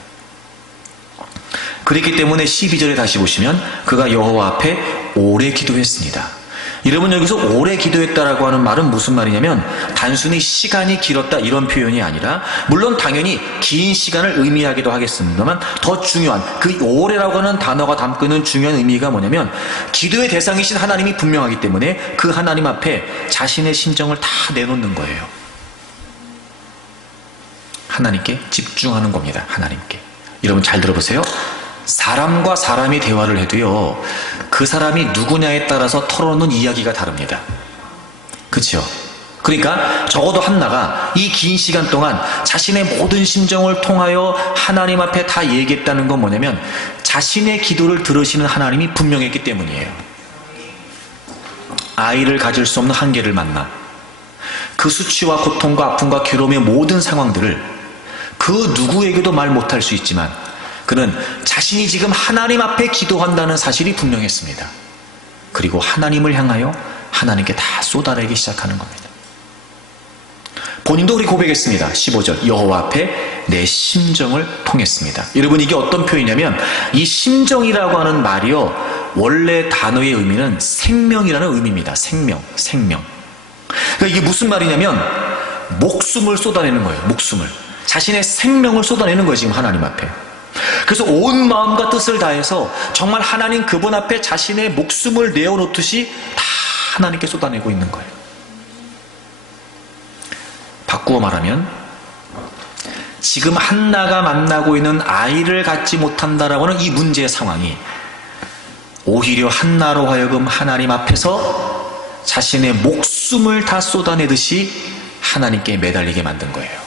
그랬기 때문에 12절에 다시 보시면 그가 여호와 앞에 오래 기도했습니다. 여러분, 여기서 오래 기도했다라고 하는 말은 무슨 말이냐면 단순히 시간이 길었다 이런 표현이 아니라, 물론 당연히 긴 시간을 의미하기도 하겠습니다만 더 중요한 그 오래라고 하는 단어가 담고 있는 중요한 의미가 뭐냐면, 기도의 대상이신 하나님이 분명하기 때문에 그 하나님 앞에 자신의 심정을 다 내놓는 거예요. 하나님께 집중하는 겁니다. 하나님께. 여러분, 잘 들어보세요. 사람과 사람이 대화를 해도요, 그 사람이 누구냐에 따라서 털어놓는 이야기가 다릅니다. 그렇죠? 그러니까 적어도 한나가 이 긴 시간 동안 자신의 모든 심정을 통하여 하나님 앞에 다 얘기했다는 건 뭐냐면, 자신의 기도를 들으시는 하나님이 분명했기 때문이에요. 아이를 가질 수 없는 한계를 만나 그 수치와 고통과 아픔과 괴로움의 모든 상황들을 그 누구에게도 말 못할 수 있지만 그는 자신이 지금 하나님 앞에 기도한다는 사실이 분명했습니다. 그리고 하나님을 향하여 하나님께 다 쏟아내기 시작하는 겁니다. 본인도 그렇게 고백했습니다. 15절, 여호와 앞에 내 심정을 통했습니다. 여러분, 이게 어떤 표현이냐면, 이 심정이라고 하는 말이요, 원래 단어의 의미는 생명이라는 의미입니다. 생명. 그러니까 이게 무슨 말이냐면 목숨을 쏟아내는 거예요. 목숨을, 자신의 생명을 쏟아내는 거예요, 지금 하나님 앞에. 그래서 온 마음과 뜻을 다해서 정말 하나님 그분 앞에 자신의 목숨을 내어놓듯이 다 하나님께 쏟아내고 있는 거예요. 바꾸어 말하면, 지금 한나가 만나고 있는 아이를 갖지 못한다라고 하는 이 문제의 상황이 오히려 한나로 하여금 하나님 앞에서 자신의 목숨을 다 쏟아내듯이 하나님께 매달리게 만든 거예요.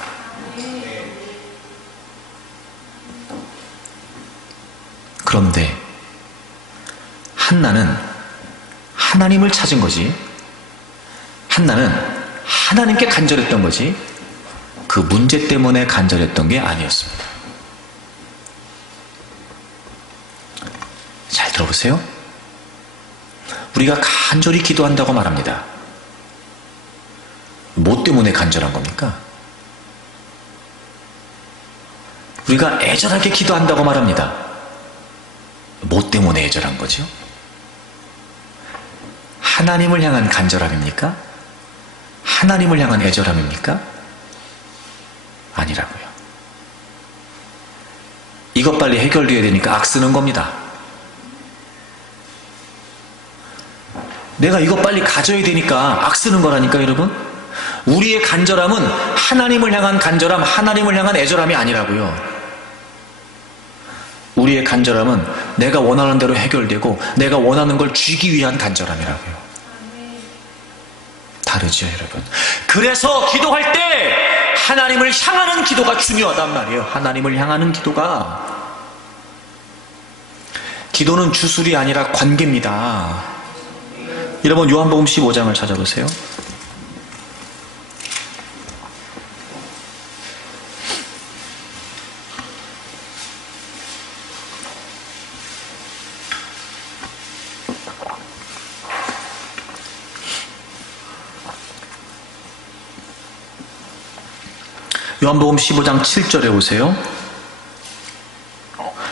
그런데 한나는 하나님을 찾은 거지, 한나는 하나님께 간절했던 거지, 그 문제 때문에 간절했던 게 아니었습니다. 잘 들어보세요. 우리가 간절히 기도한다고 말합니다. 뭐 때문에 간절한 겁니까? 우리가 애절하게 기도한다고 말합니다. 뭐 때문에 애절한 거죠? 하나님을 향한 간절함입니까? 하나님을 향한 애절함입니까? 아니라고요. 이것 빨리 해결돼야 되니까 악 쓰는 겁니다. 내가 이것 빨리 가져야 되니까 악 쓰는 거라니까 여러분. 우리의 간절함은 하나님을 향한 간절함, 하나님을 향한 애절함이 아니라고요. 우리의 간절함은 내가 원하는 대로 해결되고 내가 원하는 걸 주기 위한 간절함이라고요. 다르죠 여러분. 그래서 기도할 때 하나님을 향하는 기도가 중요하단 말이에요. 하나님을 향하는 기도는 주술이 아니라 관계입니다. 여러분 요한복음 15장을 찾아보세요. 요한복음 15장 7절에 보세요.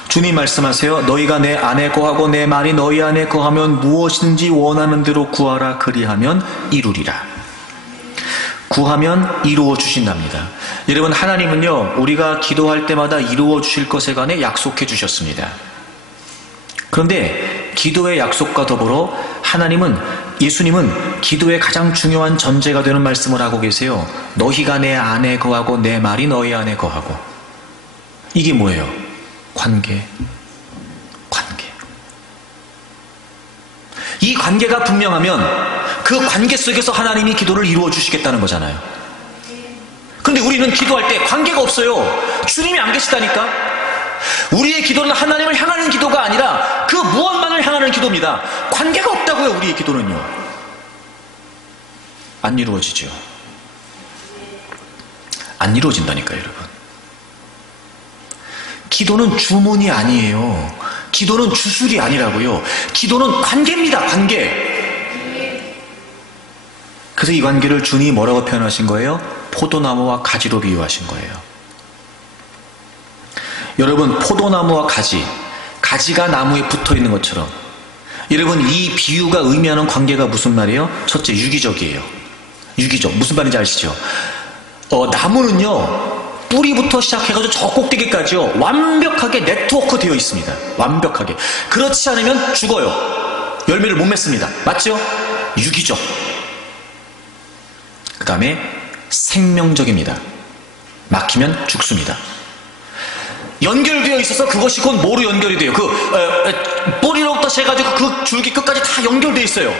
주님 말씀하세요. 너희가 내 안에 거하고 내 말이 너희 안에 거하면 무엇이든지 원하는 대로 구하라. 그리하면 이루리라. 구하면 이루어 주신답니다. 여러분 하나님은요 우리가 기도할 때마다 이루어 주실 것에 관해 약속해 주셨습니다. 그런데 기도의 약속과 더불어 예수님은 기도의 가장 중요한 전제가 되는 말씀을 하고 계세요. 너희가 내 안에 거하고 내 말이 너희 안에 거하고. 이게 뭐예요? 관계. 이 관계가 분명하면 그 관계 속에서 하나님이 기도를 이루어 주시겠다는 거잖아요. 그런데 우리는 기도할 때 관계가 없어요. 주님이 안 계시다니까. 우리의 기도는 하나님을 향하는 기도가 아니라 그 무엇만을 향하는 기도입니다. 관계가 없다고요. 우리의 기도는요. 안 이루어지죠. 안 이루어진다니까요 여러분. 기도는 주문이 아니에요. 기도는 주술이 아니라고요. 기도는 관계입니다. 관계. 그래서 이 관계를 주님이 뭐라고 표현하신 거예요? 포도나무와 가지로 비유하신 거예요. 여러분 포도나무와 가지가 나무에 붙어있는 것처럼 여러분 이 비유가 의미하는 관계가 무슨 말이에요? 첫째 유기적이에요. 유기적. 무슨 말인지 아시죠? 나무는요 뿌리부터 시작해가지고 저 꼭대기까지요 완벽하게 네트워크 되어 있습니다. 완벽하게. 그렇지 않으면 죽어요. 열매를 못 맺습니다. 맞죠? 유기적. 그 다음에 생명적입니다. 막히면 죽습니다. 연결되어 있어서 그것이 곧 뭐로 연결이 돼요? 뿌리로부터 해가지고 그 줄기 끝까지 다 연결되어 있어요.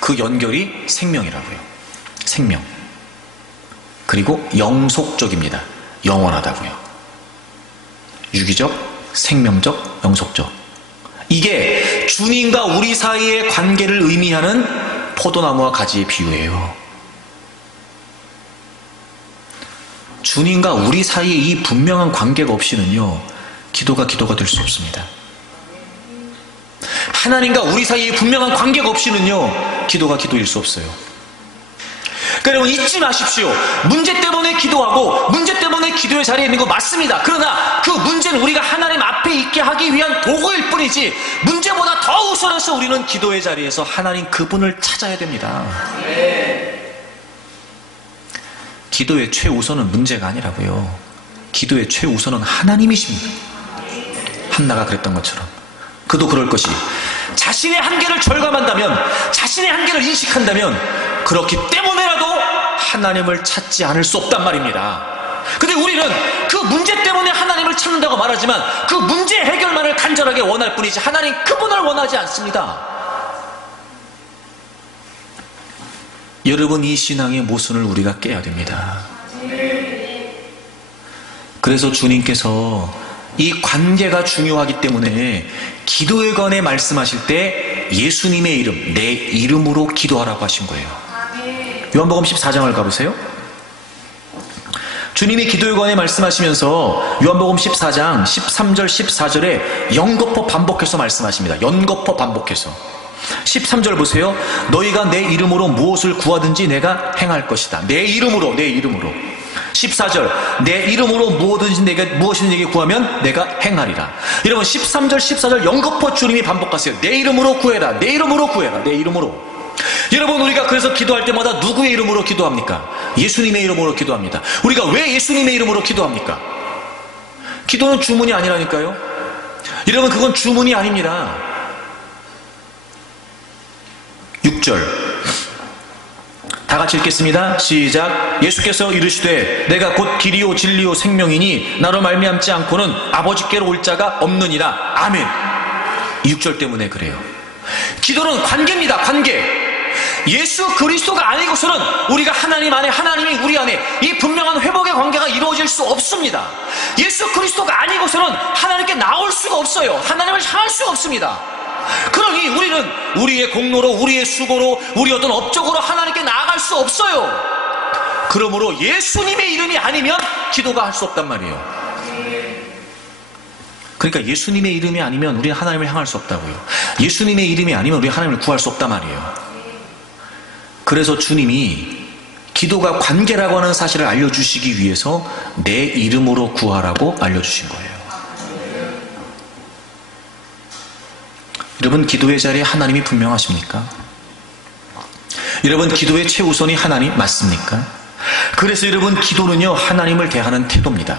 그 연결이 생명이라고요. 생명. 그리고 영속적입니다. 영원하다고요. 유기적, 생명적, 영속적. 이게 주님과 우리 사이의 관계를 의미하는 포도나무와 가지의 비유예요. 주님과 우리 사이에 이 분명한 관계가 없이는요 기도가 될 수 없습니다. 하나님과 우리 사이에 분명한 관계가 없이는요 기도가 기도일 수 없어요. 그러니까 여러분 잊지 마십시오. 문제 때문에 기도하고 문제 때문에 기도의 자리에 있는 거 맞습니다. 그러나 그 문제는 우리가 하나님 앞에 있게 하기 위한 도구일 뿐이지 문제보다 더 우선해서 우리는 기도의 자리에서 하나님 그분을 찾아야 됩니다. 기도의 최우선은 문제가 아니라고요. 기도의 최우선은 하나님이십니다. 한나가 그랬던 것처럼 그도 그럴 것이 자신의 한계를 절감한다면 자신의 한계를 인식한다면 그렇기 때문에라도 하나님을 찾지 않을 수 없단 말입니다. 근데 우리는 그 문제 때문에 하나님을 찾는다고 말하지만 그 문제 해결만을 간절하게 원할 뿐이지 하나님 그분을 원하지 않습니다. 여러분 이 신앙의 모순을 우리가 깨야 됩니다. 그래서 주님께서 이 관계가 중요하기 때문에 기도에 관해 말씀하실 때 예수님의 이름, 내 이름으로 기도하라고 하신 거예요. 요한복음 14장을 가보세요. 주님이 기도에 관해 말씀하시면서 요한복음 14장 13절 14절에 연거푸 반복해서 말씀하십니다. 연거푸 반복해서 13절 보세요. 너희가 내 이름으로 무엇을 구하든지 내가 행할 것이다. 내 이름으로 14절 내 이름으로 무엇이든지 내게 구하면 내가 행하리라. 여러분 13절 14절 연거푸 주님이 반복하세요. 내 이름으로 구해라. 내 이름으로 구해라. 내 이름으로. 여러분 우리가 그래서 기도할 때마다 누구의 이름으로 기도합니까? 예수님의 이름으로 기도합니다. 우리가 왜 예수님의 이름으로 기도합니까? 기도는 주문이 아니라니까요. 여러분, 그건 주문이 아닙니다. 6절 다 같이 읽겠습니다. 시작. 예수께서 이르시되 내가 곧 길이요 진리요 생명이니 나로 말미암지 않고는 아버지께로 올 자가 없느니라. 아멘. 6절 때문에 그래요. 기도는 관계입니다. 관계. 예수 그리스도가 아니고서는 우리가 하나님 안에, 하나님이 우리 안에 이 분명한 회복의 관계가 이루어질 수 없습니다. 예수 그리스도가 아니고서는 하나님께 나올 수가 없어요. 하나님을 향할 수가 없습니다. 그러니 우리는 우리의 공로로, 우리의 수고로, 우리 어떤 업적으로 하나님께 나아갈 수 없어요. 그러므로 예수님의 이름이 아니면 기도가 할 수 없단 말이에요. 그러니까 예수님의 이름이 아니면 우리는 하나님을 향할 수 없다고요. 예수님의 이름이 아니면 우리 하나님을 구할 수 없단 말이에요. 그래서 주님이 기도가 관계라고 하는 사실을 알려주시기 위해서 내 이름으로 구하라고 알려주신 거예요. 여러분, 기도의 자리에 하나님이 분명하십니까? 여러분, 기도의 최우선이 하나님 맞습니까? 그래서 여러분, 기도는요, 하나님을 대하는 태도입니다.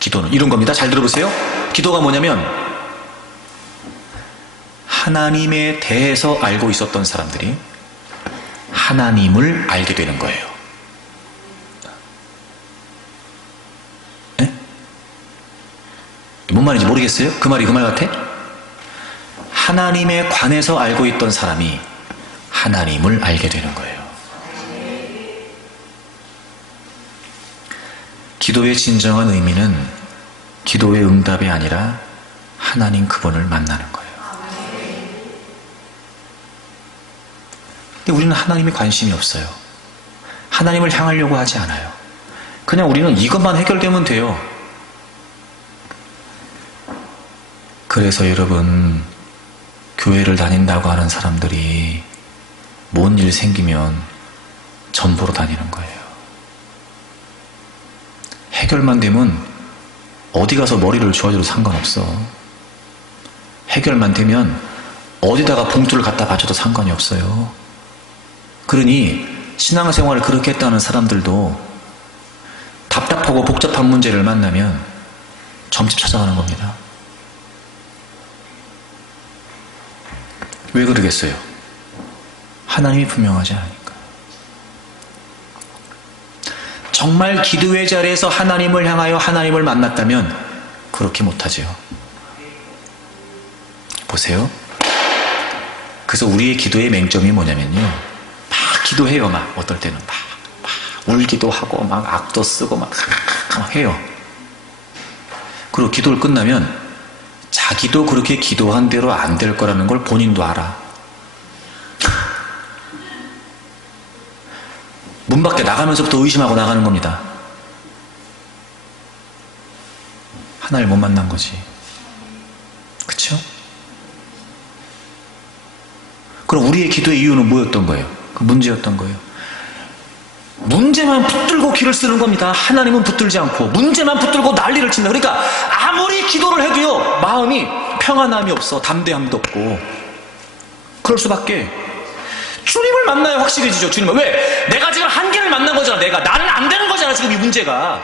기도는 이런 겁니다. 잘 들어보세요. 기도가 뭐냐면 하나님에 대해서 알고 있었던 사람들이 하나님을 알게 되는 거예요. 네? 뭔 말인지 모르겠어요? 그 말이 그 말 같아? 하나님에 관해서 알고 있던 사람이 하나님을 알게 되는 거예요. 기도의 진정한 의미는 기도의 응답이 아니라 하나님 그분을 만나는 거예요. 근데 우리는 하나님에 관심이 없어요. 하나님을 향하려고 하지 않아요. 그냥 우리는 이것만 해결되면 돼요. 그래서 여러분, 교회를 다닌다고 하는 사람들이 뭔 일 생기면 전보로 다니는 거예요. 해결만 되면 어디 가서 머리를 좋아져도 상관없어. 해결만 되면 어디다가 봉투를 갖다 바쳐도 상관이 없어요. 그러니 신앙생활을 그렇게 했다는 사람들도 답답하고 복잡한 문제를 만나면 점집 찾아가는 겁니다. 왜 그러겠어요? 하나님이 분명하지 않으니까. 정말 기도의 자리에서 하나님을 향하여 하나님을 만났다면 그렇게 못하죠. 보세요. 그래서 우리의 기도의 맹점이 뭐냐면요, 막 기도해요. 막 어떨 때는 막 울기도 하고 막 악도 쓰고 막 해요. 그리고 기도를 끝나면 자기도 그렇게 기도한 대로 안 될 거라는 걸 본인도 알아. 문 밖에 나가면서부터 의심하고 나가는 겁니다. 하나를 못 만난 거지. 그쵸? 그럼 우리의 기도의 이유는 뭐였던 거예요? 그 문제였던 거예요. 문제만 붙들고 기를 쓰는 겁니다. 하나님은 붙들지 않고 문제만 붙들고 난리를 친다. 그러니까 아무리 기도를 해도요, 마음이 평안함이 없어. 담대함도 없고. 그럴 수밖에. 주님을 만나야 확실해지죠. 주님은. 왜? 내가 지금 한계를 만난 거잖아. 나는 안 되는 거잖아, 지금 이 문제가.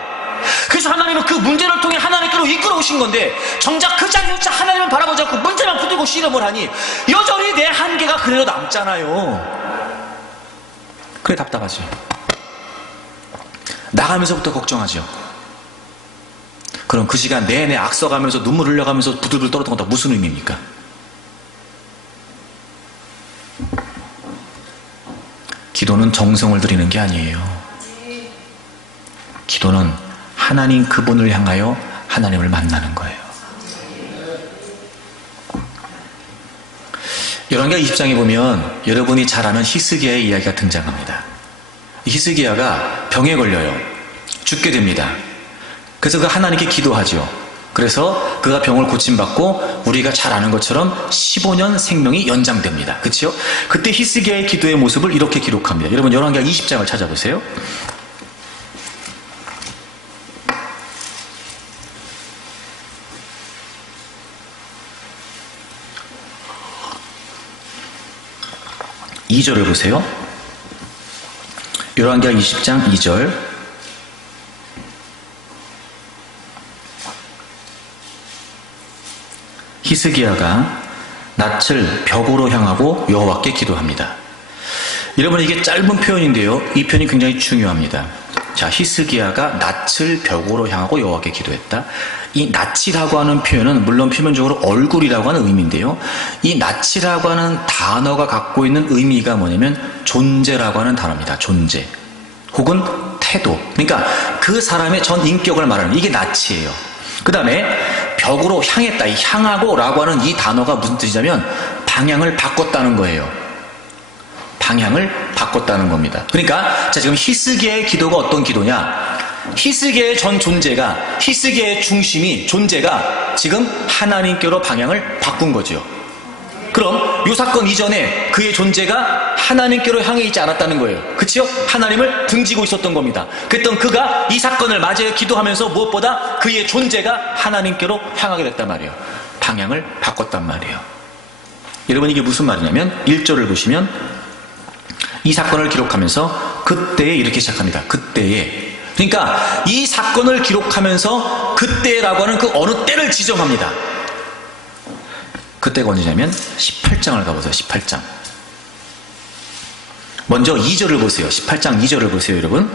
그래서 하나님은 그 문제를 통해 하나님께로 이끌어 오신 건데, 정작 그 장면자 하나님을 바라보지 않고 문제만 붙들고 씨름을 하니 여전히 내 한계가 그대로 남잖아요. 그래, 답답하지. 나가면서부터 걱정하죠. 그럼 그 시간 내내 악서가면서 눈물 흘려가면서 부들부들 떨었던 것도 무슨 의미입니까? 기도는 정성을 들이는 게 아니에요. 기도는 하나님 그분을 향하여 하나님을 만나는 거예요. 열왕기하 20장에 보면 여러분이 잘 아는 히스기야의 이야기가 등장합니다. 히스기야가 병에 걸려요. 죽게 됩니다. 그래서 그 하나님께 기도하죠. 그래서 그가 병을 고침받고 우리가 잘 아는 것처럼 15년 생명이 연장됩니다. 그렇죠? 그때 히스기야의 기도의 모습을 이렇게 기록합니다. 여러분, 열왕기하 20장을 찾아보세요. (2절을) 보세요. 열왕기하 20장 2절. 히스기야가 낯을 벽으로 향하고 여호와께 기도합니다. 여러분, 이게 짧은 표현인데요, 이 표현이 굉장히 중요합니다. 자, 히스기야가 낯을 벽으로 향하고 여호와께 기도했다. 이 낯이라고 하는 표현은 물론 표면적으로 얼굴이라고 하는 의미인데요, 이 낯이라고 하는 단어가 갖고 있는 의미가 뭐냐면 존재라고 하는 단어입니다. 존재 혹은 태도, 그러니까 그 사람의 전 인격을 말하는, 이게 낯이에요. 그 다음에 벽으로 향했다, 이 향하고 라고 하는 이 단어가 무슨 뜻이냐면 방향을 바꿨다는 거예요. 방향을 바꿨다는 겁니다. 그러니까 자, 지금 히스기야의 기도가 어떤 기도냐, 히스기야의 전 존재가, 히스기야의 중심이, 존재가 지금 하나님께로 방향을 바꾼 거죠. 그럼 이 사건 이전에 그의 존재가 하나님께로 향해 있지 않았다는 거예요. 그치요? 하나님을 등지고 있었던 겁니다. 그랬던 그가 이 사건을 맞이해 기도하면서 무엇보다 그의 존재가 하나님께로 향하게 됐단 말이에요. 방향을 바꿨단 말이에요. 여러분, 이게 무슨 말이냐면 1절을 보시면 이 사건을 기록하면서 그때에 이렇게 시작합니다. 그때에. 그러니까 이 사건을 기록하면서 그때라고 하는 그 어느 때를 지정합니다. 그때가 언제냐면 18장을 가보세요. 18장. 먼저 2절을 보세요. 18장 2절을 보세요, 여러분.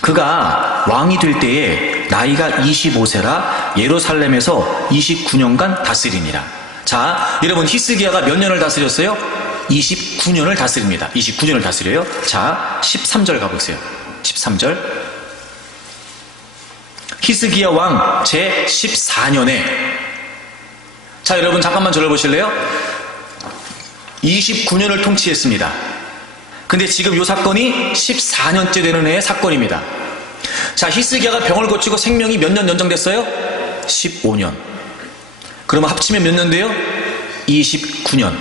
그가 왕이 될 때에 나이가 25세라 예루살렘에서 29년간 다스리니라. 자, 여러분, 히스기야가 몇 년을 다스렸어요? 29년을 다스립니다. 29년을 다스려요. 자, 13절 가보세요. 13절. 히스기야 왕 제 14년에, 자, 여러분 잠깐만 저를 보실래요? 29년을 통치했습니다. 근데 지금 이 사건이 14년째 되는 해의 사건입니다. 자, 히스기야가 병을 고치고 생명이 몇 년 연장됐어요? 15년. 그러면 합치면 몇 년 돼요? 29년.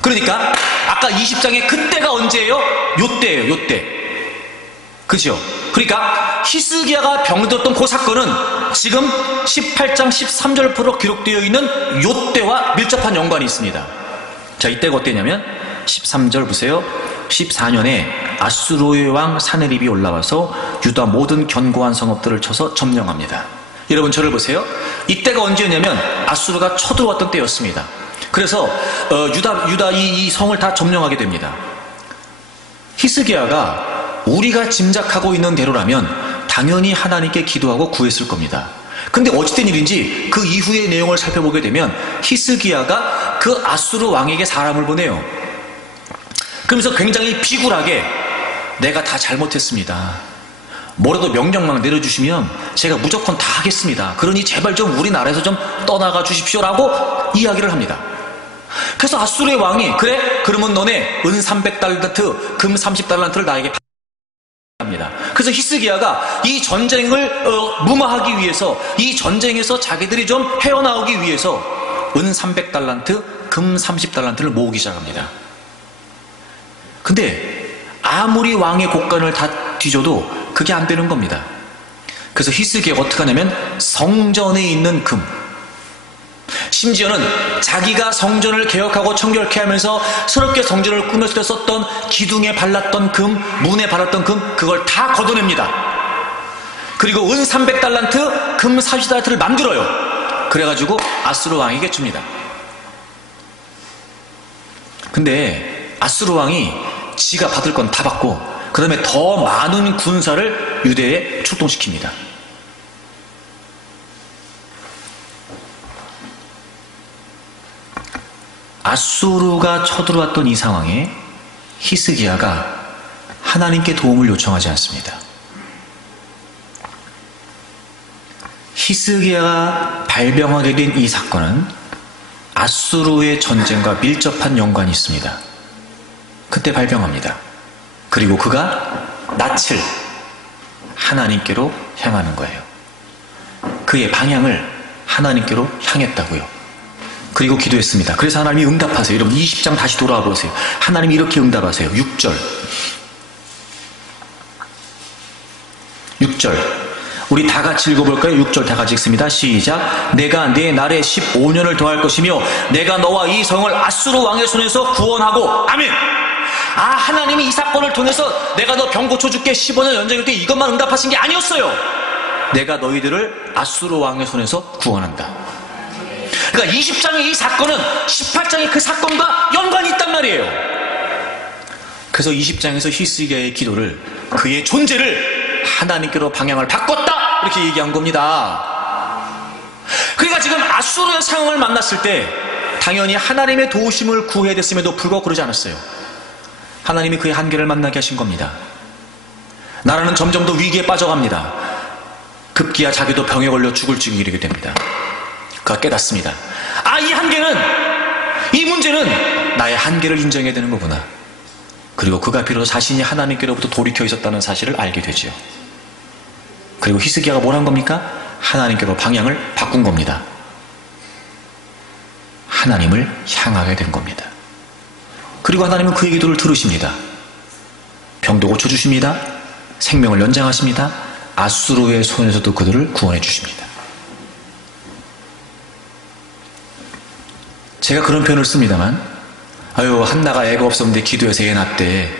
그러니까 아까 20장에 그때가 언제예요? 요때예요, 요때. 그죠? 그러니까 히스기야가 병들었던 그 사건은 지금 18장 13절부터 기록되어 있는 요때와 밀접한 연관이 있습니다. 자, 이때가 어때냐면 13절 보세요. 14년에 아수르의 왕 사네립이 올라와서 유다 모든 견고한 성읍들을 쳐서 점령합니다. 여러분, 저를 보세요. 이때가 언제였냐면 아수르가 쳐들어왔던 때였습니다. 그래서 유다 이 성을 다 점령하게 됩니다. 히스기야가 우리가 짐작하고 있는 대로라면 당연히 하나님께 기도하고 구했을 겁니다. 근데 어찌된 일인지 그 이후의 내용을 살펴보게 되면 히스기야가 그 아수르 왕에게 사람을 보내요. 그러면서 굉장히 비굴하게 내가 다 잘못했습니다. 뭐라도 명령만 내려주시면 제가 무조건 다 하겠습니다. 그러니 제발 좀 우리나라에서 좀 떠나가 주십시오라고 이야기를 합니다. 그래서 아수르의 왕이 그래? 그러면 너네 은 300달란트, 금 30달란트를 나에게 합니다. 그래서 히스기야가 이 전쟁을 무마하기 위해서, 이 전쟁에서 자기들이 좀 헤어나오기 위해서 은 300달란트, 금 30달란트를 모으기 시작합니다. 근데 아무리 왕의 곳간을 다 뒤져도 그게 안 되는 겁니다. 그래서 히스기야가 어떻게 하냐면 성전에 있는 금, 심지어는 자기가 성전을 개혁하고 청결케 하면서 새롭게 성전을 꾸몄을 때 썼던 기둥에 발랐던 금, 문에 발랐던 금, 그걸 다 걷어냅니다. 그리고 은 300달란트, 금 40달란트를 만들어요. 그래가지고 아수르 왕에게 줍니다. 근데 아수르 왕이 지가 받을 건 다 받고 그 다음에 더 많은 군사를 유대에 출동시킵니다. 아수르가 쳐들어왔던 이 상황에 히스기야가 하나님께 도움을 요청하지 않습니다. 히스기야가 발병하게 된 이 사건은 아수르의 전쟁과 밀접한 연관이 있습니다. 그때 발병합니다. 그리고 그가 낯을 하나님께로 향하는 거예요. 그의 방향을 하나님께로 향했다고요. 그리고 기도했습니다. 그래서 하나님이 응답하세요. 여러분 20장 다시 돌아와 보세요. 하나님이 이렇게 응답하세요. 6절 우리 다 같이 읽어볼까요? 6절 다 같이 읽습니다. 시작. 내가 내 날에 15년을 더할 것이며 내가 너와 이 성을 아수르 왕의 손에서 구원하고. 아멘. 아, 하나님이 이 사건을 통해서 내가 너 병 고쳐줄게 15년 연장일 때 이것만 응답하신 게 아니었어요. 내가 너희들을 아수르 왕의 손에서 구원한다. 그러니까 20장의 이 사건은 18장의 그 사건과 연관이 있단 말이에요. 그래서 20장에서 히스기야의 기도를, 그의 존재를 하나님께로 방향을 바꿨다 이렇게 얘기한 겁니다. 그러니까 지금 아수르의 상황을 만났을 때 당연히 하나님의 도우심을 구해야 됐음에도 불구하고 그러지 않았어요. 하나님이 그의 한계를 만나게 하신 겁니다. 나라는 점점 더 위기에 빠져갑니다. 급기야 자기도 병에 걸려 죽을 지경에 이르게 됩니다. 그가 깨닫습니다. 아, 이 한계는, 이 문제는 나의 한계를 인정해야 되는 거구나. 그리고 그가 비로소 자신이 하나님께로부터 돌이켜 있었다는 사실을 알게 되죠. 그리고 히스기야가 뭘 한 겁니까? 하나님께로 방향을 바꾼 겁니다. 하나님을 향하게 된 겁니다. 그리고 하나님은 그의 기도를 들으십니다. 병도 고쳐주십니다. 생명을 연장하십니다. 아수르의 손에서도 그들을 구원해 주십니다. 제가 그런 표현을 씁니다만, 아유, 한나가 애가 없었는데 기도해서 애 낳았대,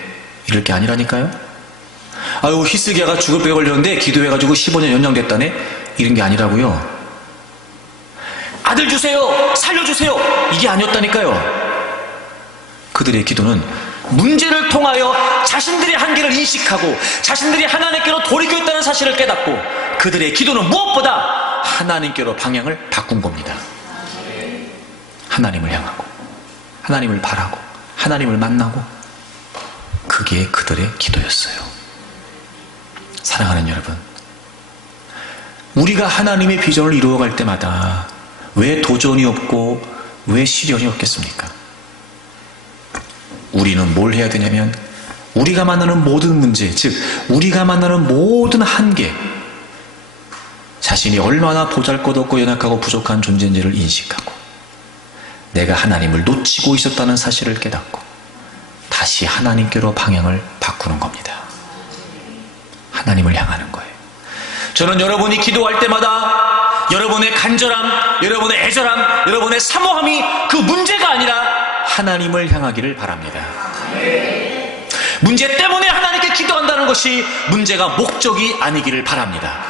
이럴 게 아니라니까요. 아유, 히스기야가 죽을 병에 걸렸는데 기도해가지고 15년 연장됐다네, 이런 게 아니라고요. 아들 주세요, 살려주세요, 이게 아니었다니까요. 그들의 기도는 문제를 통하여 자신들의 한계를 인식하고 자신들이 하나님께로 돌이켜 있다는 사실을 깨닫고, 그들의 기도는 무엇보다 하나님께로 방향을 바꾼 겁니다. 하나님을 향하고, 하나님을 바라고, 하나님을 만나고, 그게 그들의 기도였어요. 사랑하는 여러분, 우리가 하나님의 비전을 이루어갈 때마다 왜 도전이 없고 왜 시련이 없겠습니까? 우리는 뭘 해야 되냐면, 우리가 만나는 모든 문제, 즉 우리가 만나는 모든 한계, 자신이 얼마나 보잘것없고 연약하고 부족한 존재인지를 인식하고, 내가 하나님을 놓치고 있었다는 사실을 깨닫고 다시 하나님께로 방향을 바꾸는 겁니다. 하나님을 향하는 거예요. 저는 여러분이 기도할 때마다 여러분의 간절함, 여러분의 애절함, 여러분의 사모함이 그 문제가 아니라 하나님을 향하기를 바랍니다. 문제 때문에 하나님께 기도한다는 것이 문제가 목적이 아니기를 바랍니다.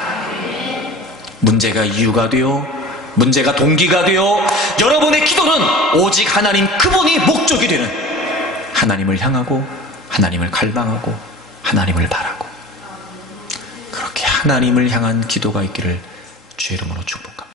문제가 이유가 되어, 문제가 동기가 되어, 여러분의 기도는 오직 하나님 그분이 목적이 되는, 하나님을 향하고 하나님을 갈망하고 하나님을 바라고, 그렇게 하나님을 향한 기도가 있기를 주의 이름으로 축복합니다.